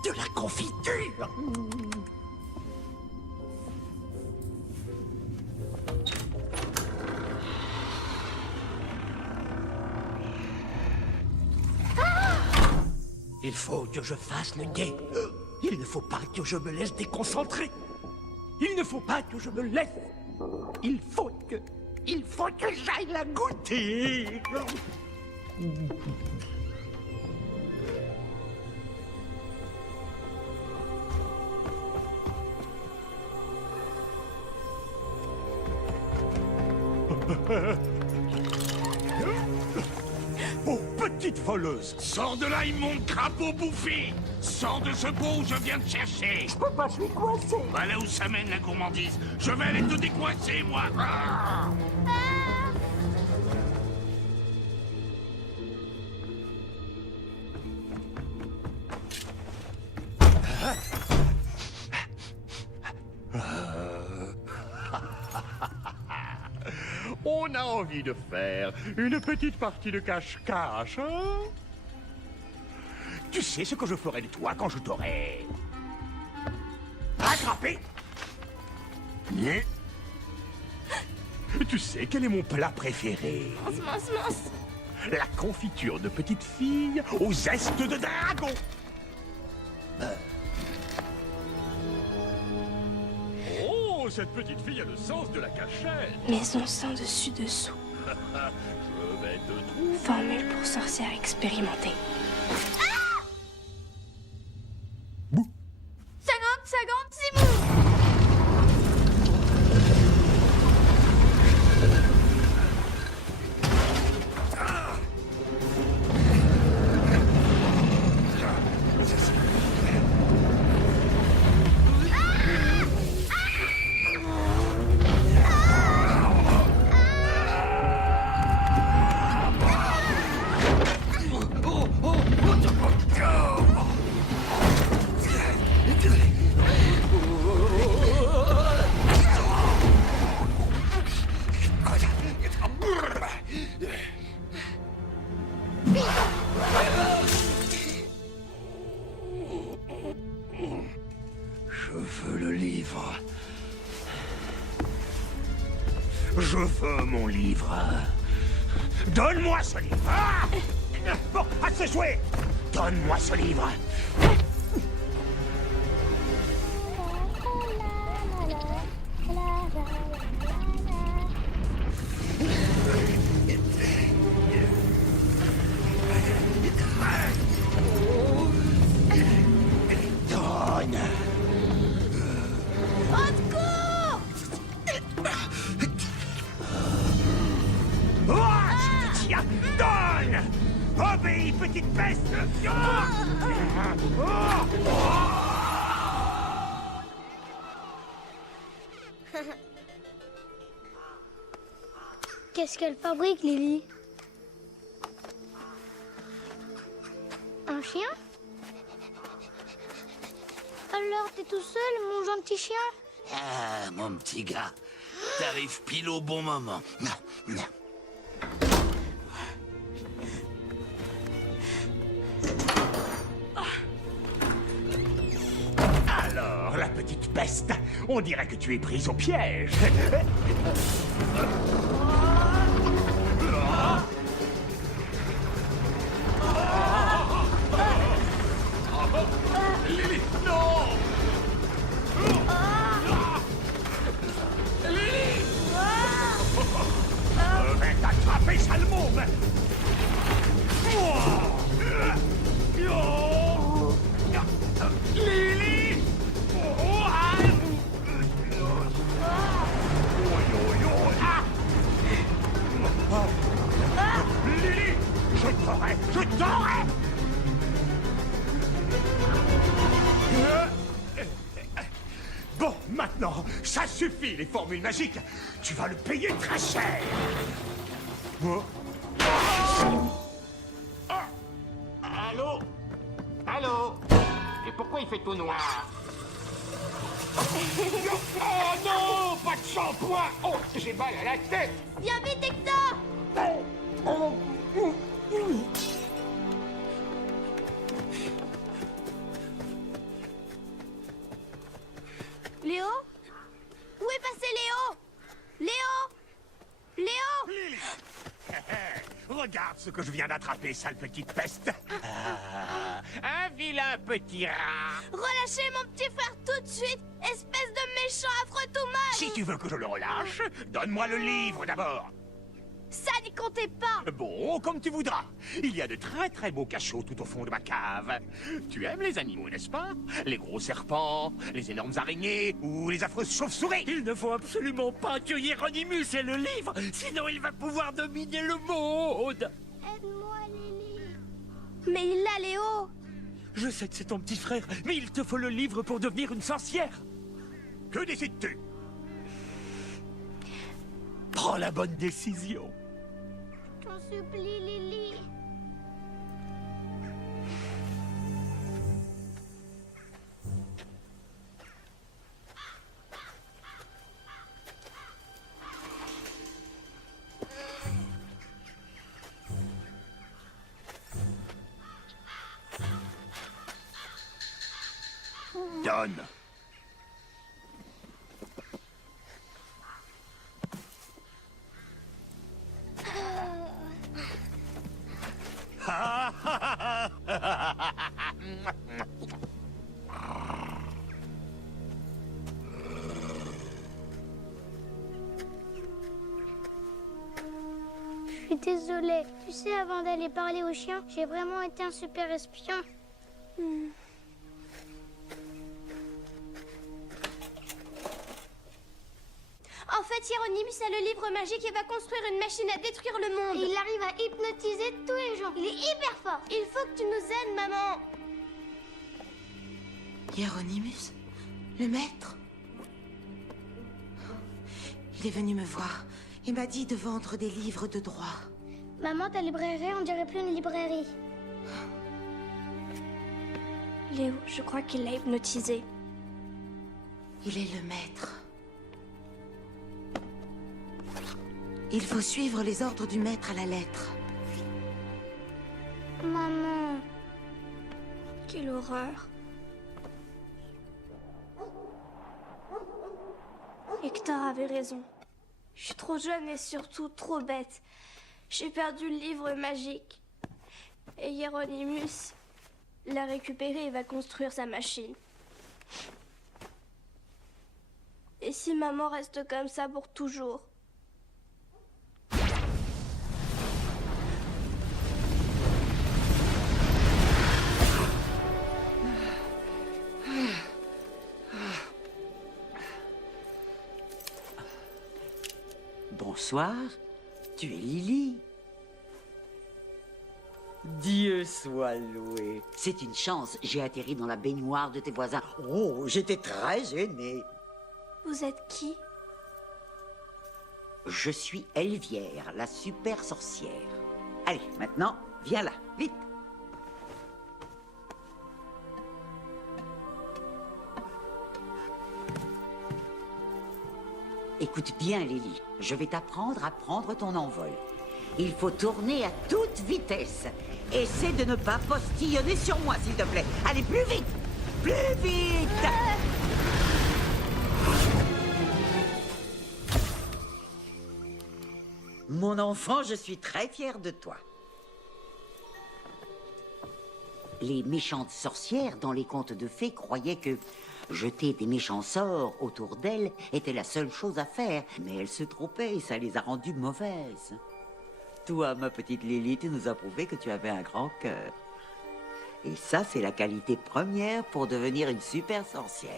De la confiture! Il faut que je fasse le guet. Il ne faut pas que je me laisse déconcentrer. Il ne faut pas que je me laisse. Il faut que j'aille la goûter. Oh, petite voleuse! Sors de là, immonde crapaud bouffé! Sors de ce pot où je viens te chercher! Je peux pas, je suis coincé! Va là où ça mène la gourmandise! Je vais aller te décoincer, moi! Ah! On a envie de faire une petite partie de cache-cache, hein? Tu sais ce que je ferai de toi quand je t'aurai attrapé? Tu sais quel est mon plat préféré? Mince. La confiture de petite fille aux zestes de dragon. Oh, cette petite fille a le sens de la cachette. Maison sans dessus-dessous. Je vais te trouver. Formule pour sorcières expérimentées. 50 secondes, Je veux le livre. Je veux mon livre. Donne-moi ce livre. Ah! Bon, assez joué. Donne-moi ce livre. Donne. Oh, je te tiens. Donne. Obéis, petite peste. Qu'est-ce qu'elle fabrique, Lily? Un chien? Alors, t'es tout seul, mon gentil chien? Ah, mon petit gars, t'arrives pile au bon moment. Non. Alors, la petite peste, on dirait que tu es prise au piège. Lily, non! Lily! Je vais t'attraper, sale môme! Lily! Lily! Je t'aurai! Bon, maintenant, ça suffit, les formules magiques. Tu vas le payer très cher. Oh. Allô? Et pourquoi il fait tout noir? Oh non, pas de shampoing. Oh, j'ai mal à la tête. Viens vite, Hector! Léo? Où est passé Léo? Léo? Léo? Regarde ce que je viens d'attraper, sale petite peste. Ah, un vilain petit rat. Relâchez mon petit frère tout de suite, espèce de méchant affreux tout mal! Si tu veux que je le relâche, donne-moi le livre d'abord. Ça n'y comptait pas! Bon, comme tu voudras. Il y a de très très beaux cachots tout au fond de ma cave. Tu aimes les animaux, n'est-ce pas? Les gros serpents, les énormes araignées ou les affreuses chauves-souris. Il ne faut absolument pas que Hieronymus ait le livre, sinon il va pouvoir dominer le monde. Aide-moi, Lily. Mais il l'a, Léo! Je sais que c'est ton petit frère, mais il te faut le livre pour devenir une sorcière. Que décides-tu? Prends la bonne décision. T'en supplie, Lily. Donne. Je suis désolée. Tu sais, avant d'aller parler aux chiens, j'ai vraiment été un super espion. En fait, Hieronymus a le livre magique et va construire une machine à détruire le monde. Il arrive à hypnotiser tous les gens. Il est hyper fort. Il faut que tu nous aides, maman. Hieronymus? Le maître? Il est venu me voir et m'a dit de vendre des livres de droit. Maman, ta librairie, on dirait plus une librairie. Léo, je crois qu'il l'a hypnotisé. Il est le maître. Il faut suivre les ordres du maître à la lettre. Maman. Quelle horreur. Hector avait raison. Je suis trop jeune et surtout trop bête. J'ai perdu le livre magique. Et Hieronymus l'a récupéré et va construire sa machine. Et si maman reste comme ça pour toujours? Bonsoir, tu es Lily. Dieu soit loué. C'est une chance, j'ai atterri dans la baignoire de tes voisins. Oh, j'étais très gêné. Vous êtes qui? Je suis Elvière, la super sorcière. Allez, maintenant, viens là, vite. Écoute bien, Lily. Je vais t'apprendre à prendre ton envol. Il faut tourner à toute vitesse. Essaie de ne pas postillonner sur moi, s'il te plaît. Allez, plus vite! Plus vite! Mon enfant, je suis très fière de toi. Les méchantes sorcières dans les contes de fées croyaient que jeter des méchants sorts autour d'elles était la seule chose à faire. Mais elles se trompaient et ça les a rendues mauvaises. Toi, ma petite Lily, tu nous as prouvé que tu avais un grand cœur. Et ça, c'est la qualité première pour devenir une super sorcière.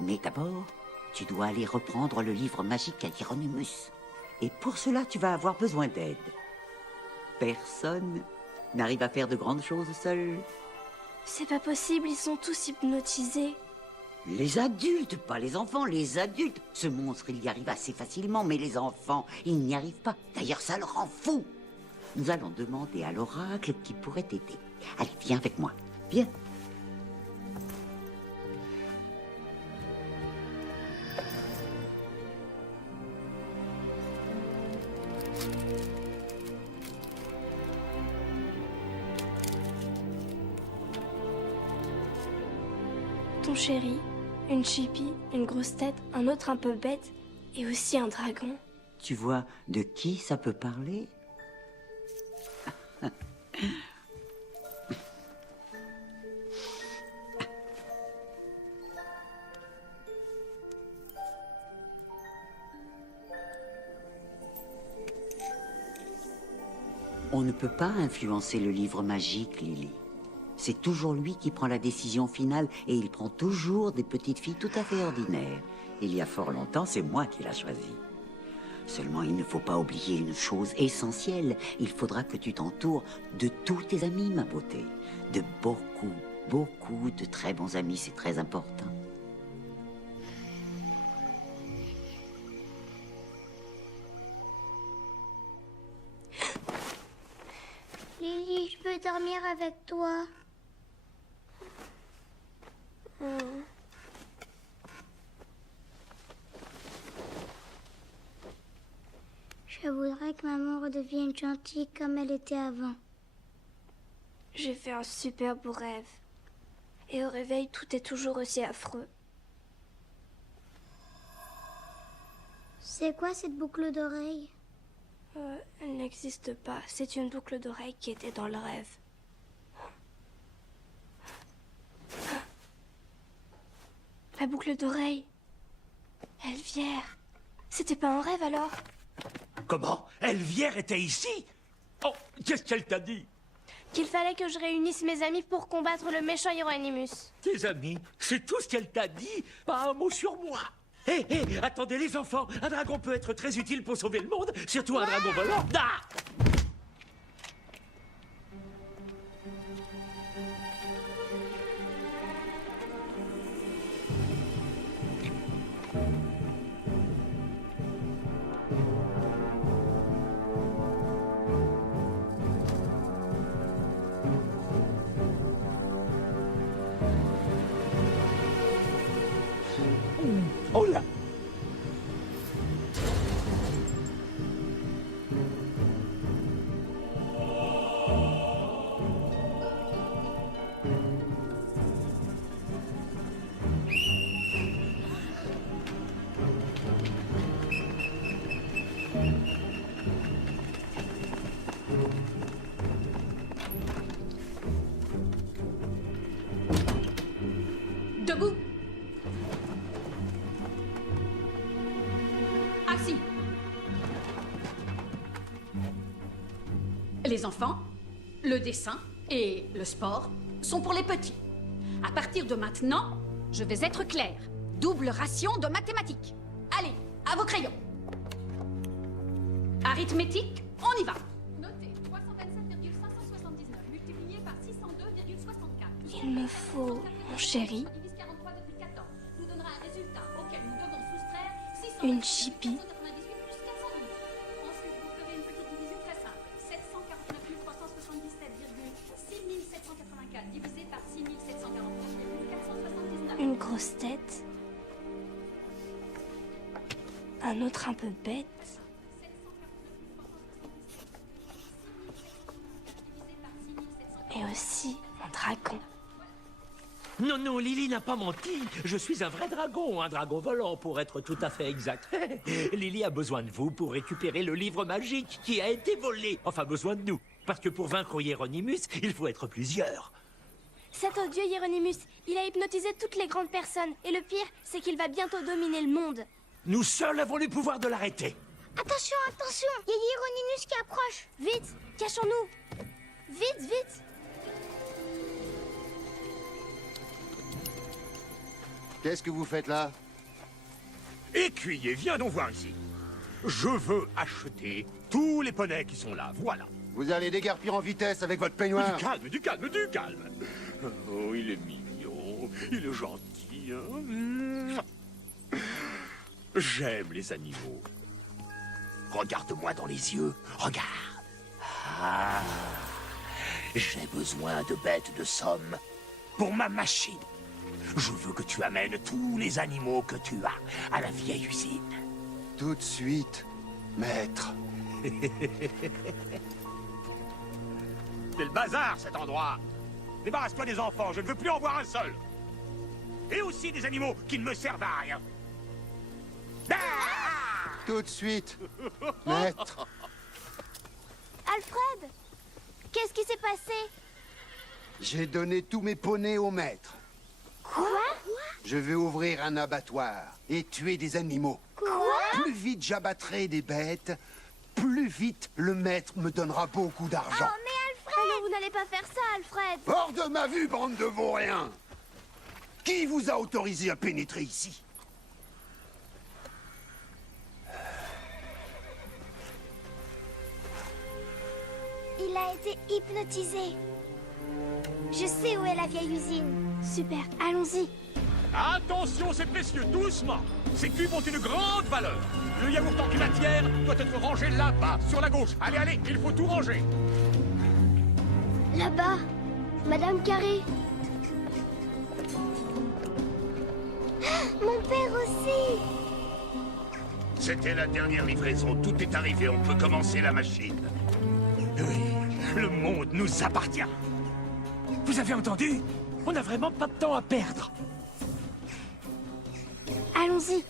Mais d'abord, tu dois aller reprendre le livre magique à Hieronymus. Et pour cela, tu vas avoir besoin d'aide. Personne n'arrive à faire de grandes choses seul. C'est pas possible, ils sont tous hypnotisés. Les adultes, pas les enfants, les adultes. Ce monstre, il y arrive assez facilement, mais les enfants, ils n'y arrivent pas. D'ailleurs, ça le rend fou. Nous allons demander à l'oracle qui pourrait t'aider. Allez, viens avec moi. Viens. poisson chéri, une chipie, une grosse tête, un autre un peu bête et aussi un dragon. Tu vois de qui ça peut parler? On ne peut pas influencer le livre magique, Lily. C'est toujours lui qui prend la décision finale et il prend toujours des petites filles tout à fait ordinaires. Il y a fort longtemps, c'est moi qui l'ai choisi. Seulement, il ne faut pas oublier une chose essentielle. Il faudra que tu t'entoures de tous tes amis, ma beauté. De beaucoup, beaucoup de très bons amis, c'est très important. Lily, je peux dormir avec toi. Je voudrais que maman redevienne gentille comme elle était avant. J'ai fait un super beau rêve. Et au réveil, tout est toujours aussi affreux. C'est quoi cette boucle d'oreille? Elle n'existe pas. C'est une boucle d'oreille qui était dans le rêve. La boucle d'oreille. Elvière. C'était pas un rêve alors? Comment? Elvière était ici? Oh, qu'est-ce qu'elle t'a dit? Qu'il fallait que je réunisse mes amis pour combattre le méchant Hieronymus. Tes amis? C'est tout ce qu'elle t'a dit? Pas un mot sur moi. Hé, attendez les enfants, un dragon peut être très utile pour sauver le monde, surtout un dragon volant. Ah! Oh là! Debout. Assis. Les enfants, le dessin et le sport sont pour les petits. À partir de maintenant, je vais être claire. Double ration de mathématiques. Allez, à vos crayons. Arithmétique, on y va. Notez 327,579 multiplié par 602,64. Il me faut, mon chéri, nous donnera un résultat auquel nous devons soustraire une chipie, 698 plus 412. Ensuite, vous ferez une petite division très simple. 749 377,6784 divisé par 6749,479. une grosse tête, un autre un peu bête, et aussi un dragon. Non, non, Lily n'a pas menti. Je suis un vrai dragon, un dragon volant, pour être tout à fait exact. Lily a besoin de vous pour récupérer le livre magique qui a été volé. Enfin, besoin de nous. Parce que pour vaincre Hieronymus, il faut être plusieurs. Cet odieux Hieronymus, il a hypnotisé toutes les grandes personnes. Et le pire, c'est qu'il va bientôt dominer le monde. Nous seuls avons le pouvoir de l'arrêter. Attention, attention, il y a Hieronymus qui approche. Vite, cachons-nous. Vite, vite. Qu'est-ce que vous faites là? Écuyer, viens donc voir ici. Je veux acheter tous les poneys qui sont là, voilà. Vous allez déguerpir en vitesse avec votre peignoir. Du calme, du calme, du calme. Oh, il est mignon, il est gentil. Hein. J'aime les animaux. Regarde-moi dans les yeux, regarde. Ah, j'ai besoin de bêtes de somme pour ma machine. Je veux que tu amènes tous les animaux que tu as à la vieille usine. Tout de suite, maître. C'est le bazar, cet endroit. Débarrasse-toi des enfants, je ne veux plus en voir un seul. et aussi des animaux qui ne me servent à rien. Tout de suite, maître. Alfred, qu'est-ce qui s'est passé? J'ai donné tous mes poneys au maître. Quoi? Je vais ouvrir un abattoir et tuer des animaux. Quoi? Plus vite j'abattrai des bêtes, plus vite le maître me donnera beaucoup d'argent. Oh, mais Alfred! Alors vous n'allez pas faire ça, Alfred! Hors de ma vue, bande de vauriens! Qui vous a autorisé à pénétrer ici? Il a été hypnotisé. Je sais où est la vieille usine. Super, allons-y. Attention, c'est précieux, doucement. Ces cubes ont une grande valeur. Le yaourt en cubatière doit être rangé là-bas, sur la gauche. Allez, allez, il faut tout ranger. Là-bas, Madame Carré. Mon père aussi. C'était la dernière livraison. Tout est arrivé. On peut commencer la machine. Oui, le monde nous appartient. Vous avez entendu? On n'a vraiment pas de temps à perdre. Allons-y.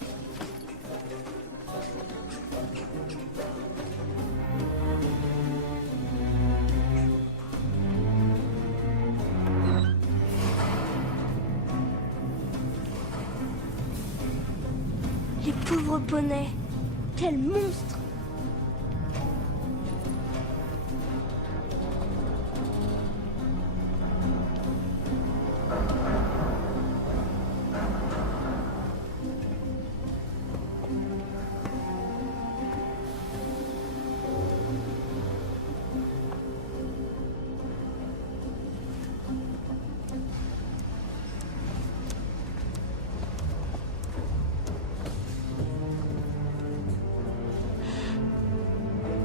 Les pauvres poneys. Quel monstre!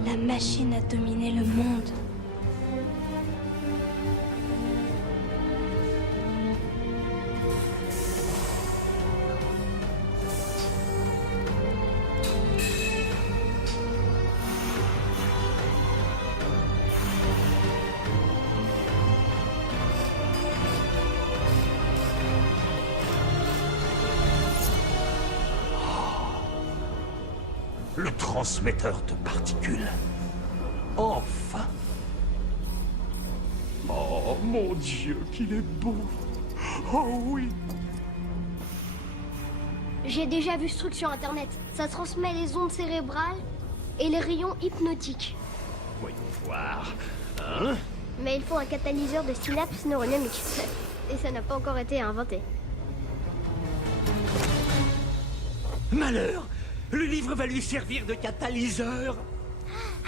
La machine a dominé le monde. Le transmetteur de particules. Enfin. Oh, mon Dieu, qu'il est beau. Oh oui. J'ai déjà vu ce truc sur Internet. Ça transmet les ondes cérébrales et les rayons hypnotiques. Voyons voir. Hein? Mais il faut un catalyseur de synapses neuronamiques. Et ça n'a pas encore été inventé. Malheur! Le livre va lui servir de catalyseur.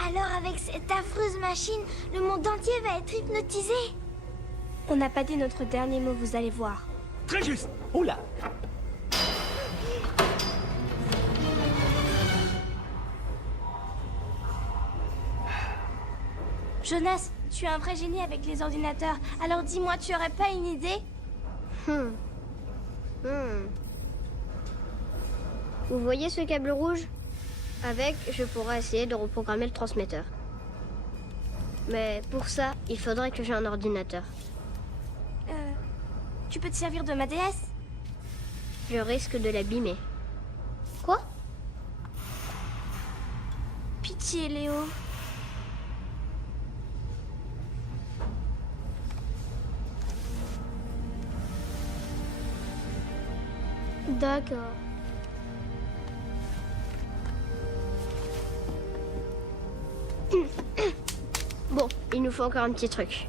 Alors avec cette affreuse machine, le monde entier va être hypnotisé. On n'a pas dit notre dernier mot, vous allez voir. Très juste. Oula. Jonas, tu es un vrai génie avec les ordinateurs. Alors dis-moi, tu aurais pas une idée? Vous voyez ce câble rouge? Avec, je pourrais essayer de reprogrammer le transmetteur. Mais pour ça, il faudrait que j'ai un ordinateur. Tu peux te servir de ma déesse? Je risque de l'abîmer. Quoi? Pitié, Léo. D'accord. Bon, il nous faut encore un petit truc.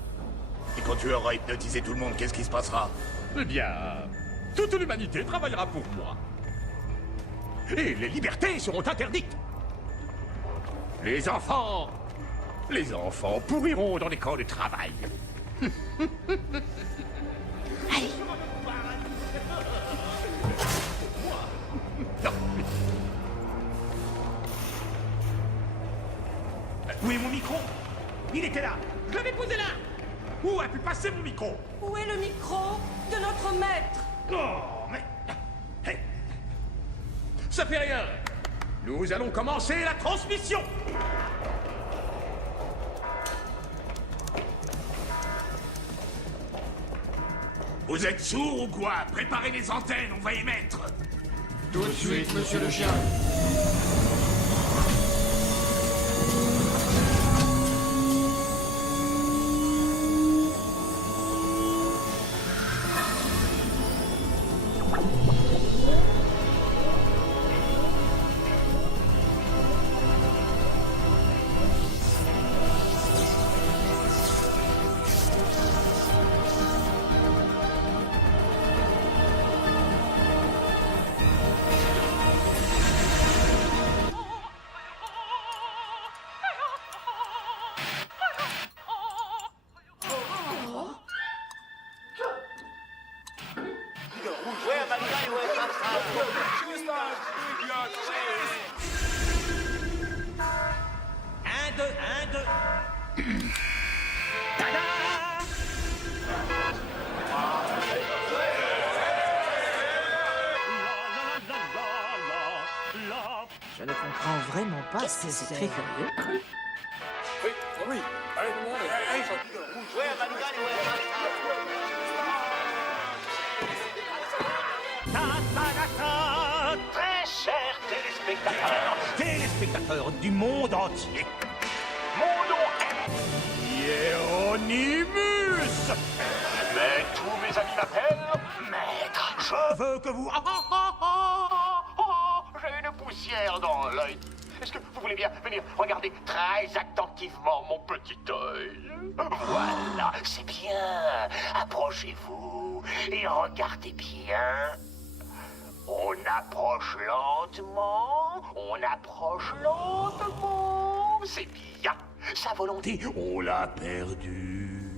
Et quand tu auras hypnotisé tout le monde, qu'est-ce qui se passera? Eh bien, toute l'humanité travaillera pour moi. Et les libertés seront interdites. Les enfants pourriront dans les camps de travail. Allez. Non. Où est mon micro? Il était là. Je l'avais posé là. Où a pu passer mon micro? Où est le micro de notre maître? Oh, mais... Hey. Ça fait rien. Nous allons commencer la transmission. Vous êtes sourds ou quoi? Préparez les antennes, on va y mettre. Tout de suite, monsieur le chien. Je ne comprends vraiment pas. C'est très curieux. Oui. Très chers téléspectateurs du monde entier, mon nom est Hieronymus. Mais tous mes amis m'appellent Maître. Je veux que vous... J'ai une poussière dans l'œil. Est-ce que vous voulez bien venir regarder très attentivement mon petit œil? Voilà, c'est bien. Approchez-vous et regardez bien. On approche lentement, c'est bien. Sa volonté, on l'a perdue.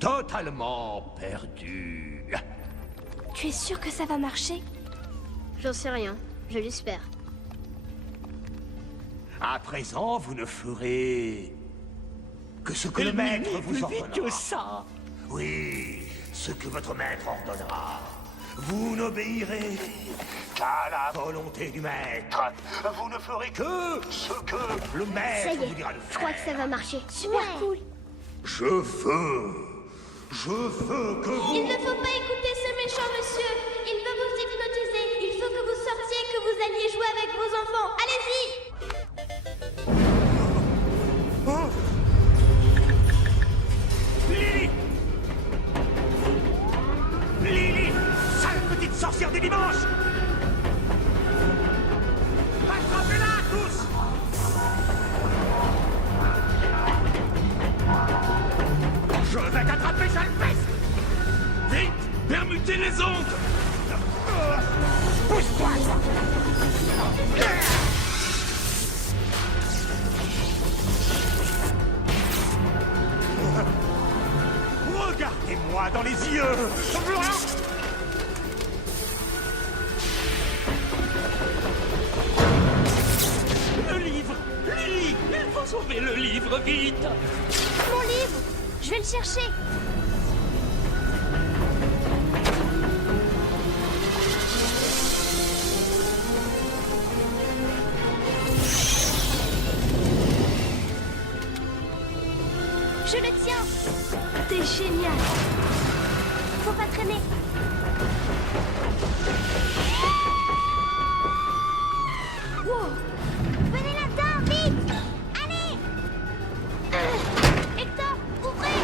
Totalement perdue. Tu es sûr que ça va marcher? J'en sais rien, je l'espère. À présent, vous ne ferez que ce que le maître vous ordonnera. Ça. Oui, ce que votre maître ordonnera. Vous n'obéirez qu'à la volonté du maître. Vous ne ferez que ce que le Ça maître y vous est, dira de je faire. crois que ça va marcher. Super cool. Je veux que vous... Il ne faut pas écouter ce méchant monsieur. Il veut vous hypnotiser. Il faut que vous sortiez, que vous alliez jouer avec vos enfants. Allez-y. Lily! Lily! Sale petite sorcière du dimanche! Attrapez-la tous! Je vais t'attraper, sale peste! Vite! Permutez les ondes! Pousse-toi! Regardez-moi dans les yeux! Le livre! Lily! Il faut sauver le livre, vite! Mon livre. Je vais le chercher. Je le tiens. T'es génial. Faut pas traîner. Wow. Venez là-dedans, vite. Allez. Hector, ouvrez.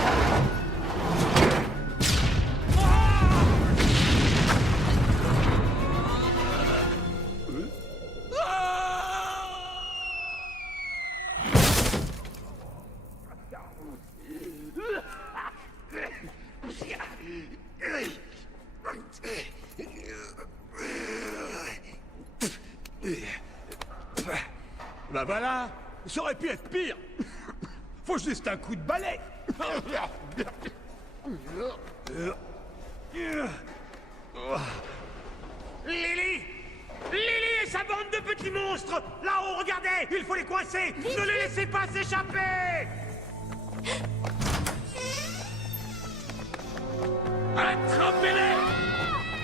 Ben voilà, ça aurait pu être pire. Faut juste un coup de balai. Lily! Lily et sa bande de petits monstres! Là-haut, regardez! Il faut les coincer! Ne les laissez pas s'échapper! Attrapez-les!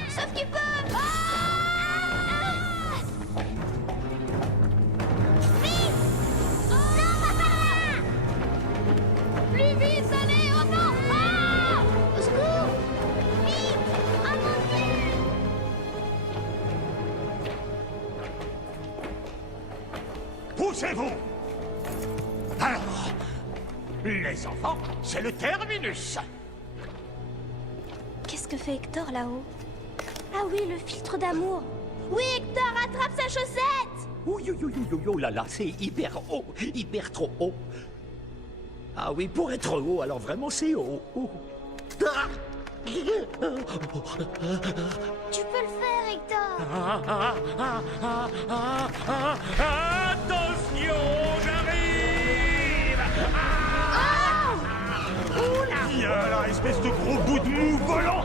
Sauf qu'il peut. Vite. Non, pas par là. Plus vite, allez. Oh non. Au secours. Vite. Poussez-vous! Alors, les enfants, c'est le terminus. Qu'est-ce que fait Hector là-haut? Ah oui, le filtre d'amour. Oui, Hector, attrape sa chaussette! Ouh, là là, c'est hyper haut, hyper trop haut. Ah oui, pour être haut, alors vraiment c'est haut. Ah. Tu peux le faire, Hector. Attention, j'arrive. Viens là, espèce de gros bout de mou volant.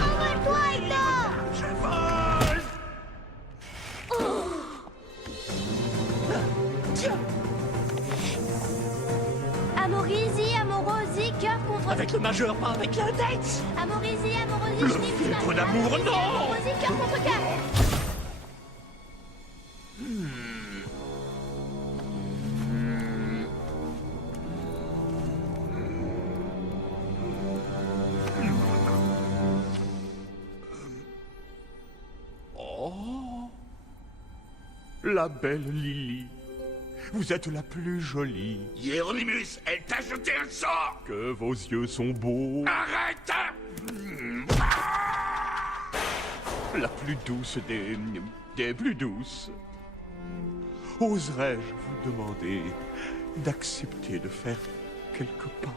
Envole-toi, Hector. Je vole. Tiens. Amorisi, amorosi, cœur contre... Avec le majeur, pas avec l'index. Amorisi, amorosi, Le schnipp, filtre schnapp, d'amour, amorisi, non. amorosi, cœur contre cœur. Oh, la belle Lily. Vous êtes la plus jolie. Hieronymus, elle t'a jeté un sort. Que vos yeux sont beaux. Arrête. La plus douce des plus douces. Oserais-je vous demander d'accepter de faire quelques pas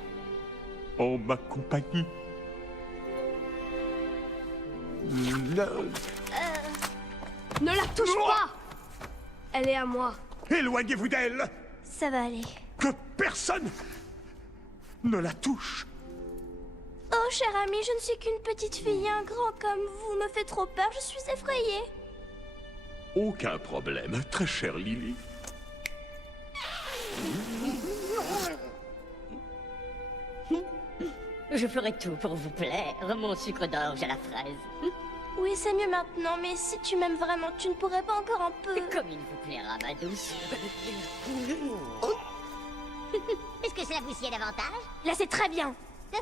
en ma compagnie? Ne la touche pas. Elle est à moi. Éloignez-vous d'elle. Ça va aller. Que personne ne la touche. Oh, cher ami, je ne suis qu'une petite fille. Un grand comme vous me fait trop peur. Je suis effrayée. Aucun problème, très chère Lily. Je ferai tout pour vous plaire, mon sucre d'orge à la fraise. Oui, c'est mieux maintenant, mais si tu m'aimes vraiment, tu ne pourrais pas encore un peu... Comme il vous plaira, ma douce. Est-ce que cela vous sied davantage? Là, c'est très bien. Elle a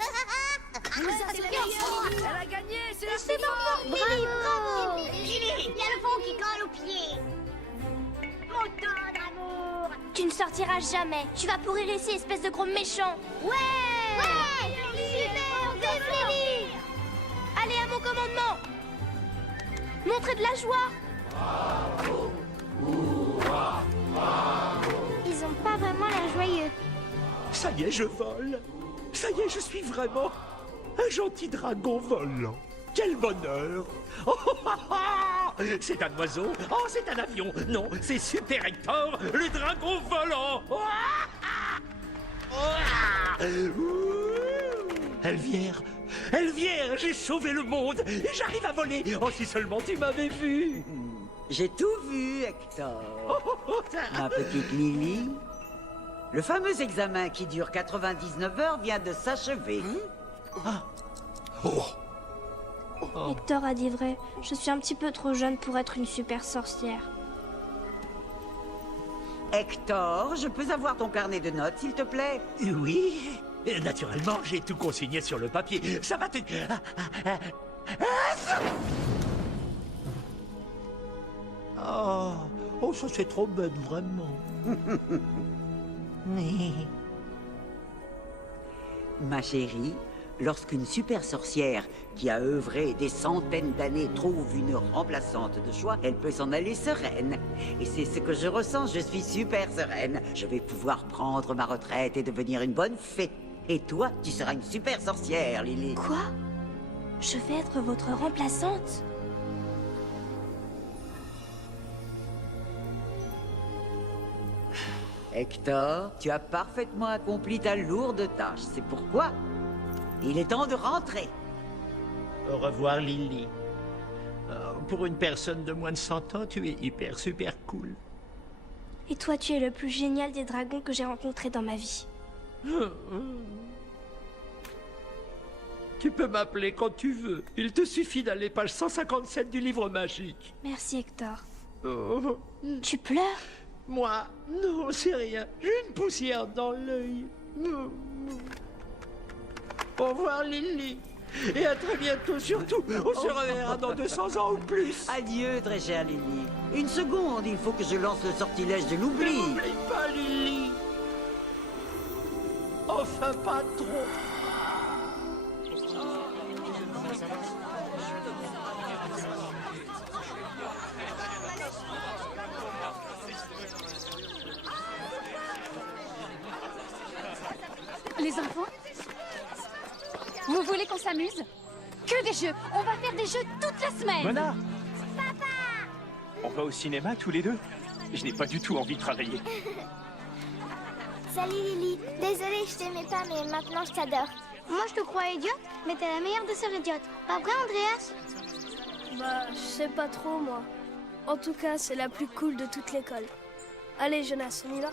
gagné, c'est la C'est suivante. bravo. Lily, il y a le fond qui colle aux pieds. Mon tendre amour. Tu ne sortiras jamais. Tu vas pourrir ici, espèce de gros méchant. Ouais. Super, vive Lily. Allez, à mon commandement. Montrez de la joie. Ils ont pas vraiment l'air joyeux. Ça y est, je vole. Ça y est, je suis vraiment un gentil dragon volant. Quel bonheur. Oh, c'est un oiseau. Oh, c'est un avion. Non, c'est Super Hector, le dragon volant. Elvière, Elvière, j'ai sauvé le monde et j'arrive à voler. Oh, si seulement tu m'avais vu. J'ai tout vu, Hector. Ma petite Lily. Le fameux examen qui dure 99 heures vient de s'achever. Hector a dit vrai. Je suis un petit peu trop jeune pour être une super sorcière. Hector, je peux avoir ton carnet de notes, s'il te plaît? Oui, naturellement, j'ai tout consigné sur le papier. Ça va te... Oh, ça c'est trop bête, vraiment. Ma chérie, lorsqu'une super sorcière qui a œuvré des centaines d'années trouve une remplaçante de choix, elle peut s'en aller sereine. Et c'est ce que je ressens, je suis super sereine. Je vais pouvoir prendre ma retraite et devenir une bonne fée. Et toi, tu seras une super sorcière, Lily. Quoi? Je vais être votre remplaçante? Hector, tu as parfaitement accompli ta lourde tâche. C'est pourquoi il est temps de rentrer. Au revoir, Lily. Pour une personne de moins de 100 ans, tu es hyper, super cool. Et toi, tu es le plus génial des dragons que j'ai rencontrés dans ma vie. Tu peux m'appeler quand tu veux. Il te suffit d'aller page 157 du livre magique. Merci, Hector. Oh. Tu pleures? Moi? Non, c'est rien. J'ai une poussière dans l'œil. Au revoir, Lily. Et à très bientôt, surtout. On se reverra dans 200 ans ou plus. Adieu, très chère Lily. Une seconde, il faut que je lance le sortilège de l'oubli. N'oublie pas, Lily. Enfin, pas trop. Les enfants, vous voulez qu'on s'amuse? Que des jeux! On va faire des jeux toute la semaine! Mona! On va au cinéma tous les deux? Je n'ai pas du tout envie de travailler. Salut Lily. Désolée, je t'aimais pas, mais maintenant je t'adore. Moi, je te crois idiote, mais t'es la meilleure des sœurs idiotes. Pas vrai, Andreas? Bah, je sais pas trop, moi. En tout cas, c'est la plus cool de toute l'école. Allez, Jonas, on y va?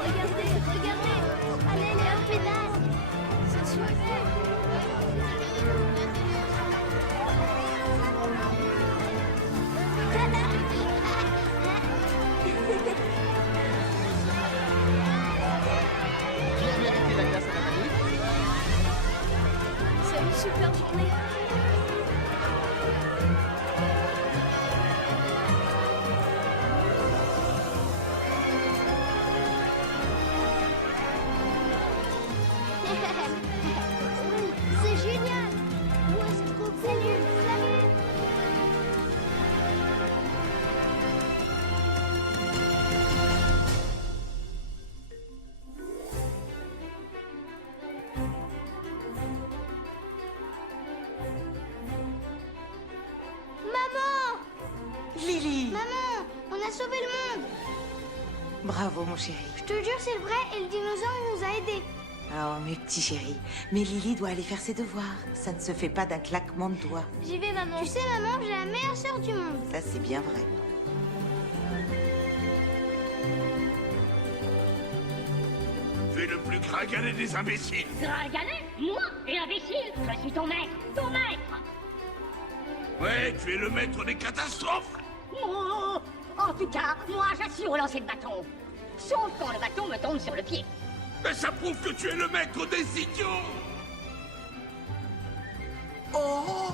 Regardez, allez, Léa, pédale. C'est super. C'est une super journée. C'est génial. Ouais, c'est trop cool. Salut. Maman! Lily! Maman, on a sauvé le monde. Bravo, mon chéri. Je te jure, c'est le vrai et le dinosaure il nous a aidés. Oh, mes petits chéris. Mais Lily doit aller faire ses devoirs. Ça ne se fait pas d'un claquement de doigts. J'y vais, maman. Tu sais, maman, j'ai la meilleure sœur du monde. Ça, c'est bien vrai. Tu es le plus gringalet des imbéciles. Gringalet? Moi? Et imbécile? Je suis ton maître. Ton maître! Ouais, tu es le maître des catastrophes. Oh, en tout cas, moi, j'assure au lancer de bâton. Sauf quand le bâton me tombe sur le pied. Mais ça prouve que tu es le maître des idiots. Oh!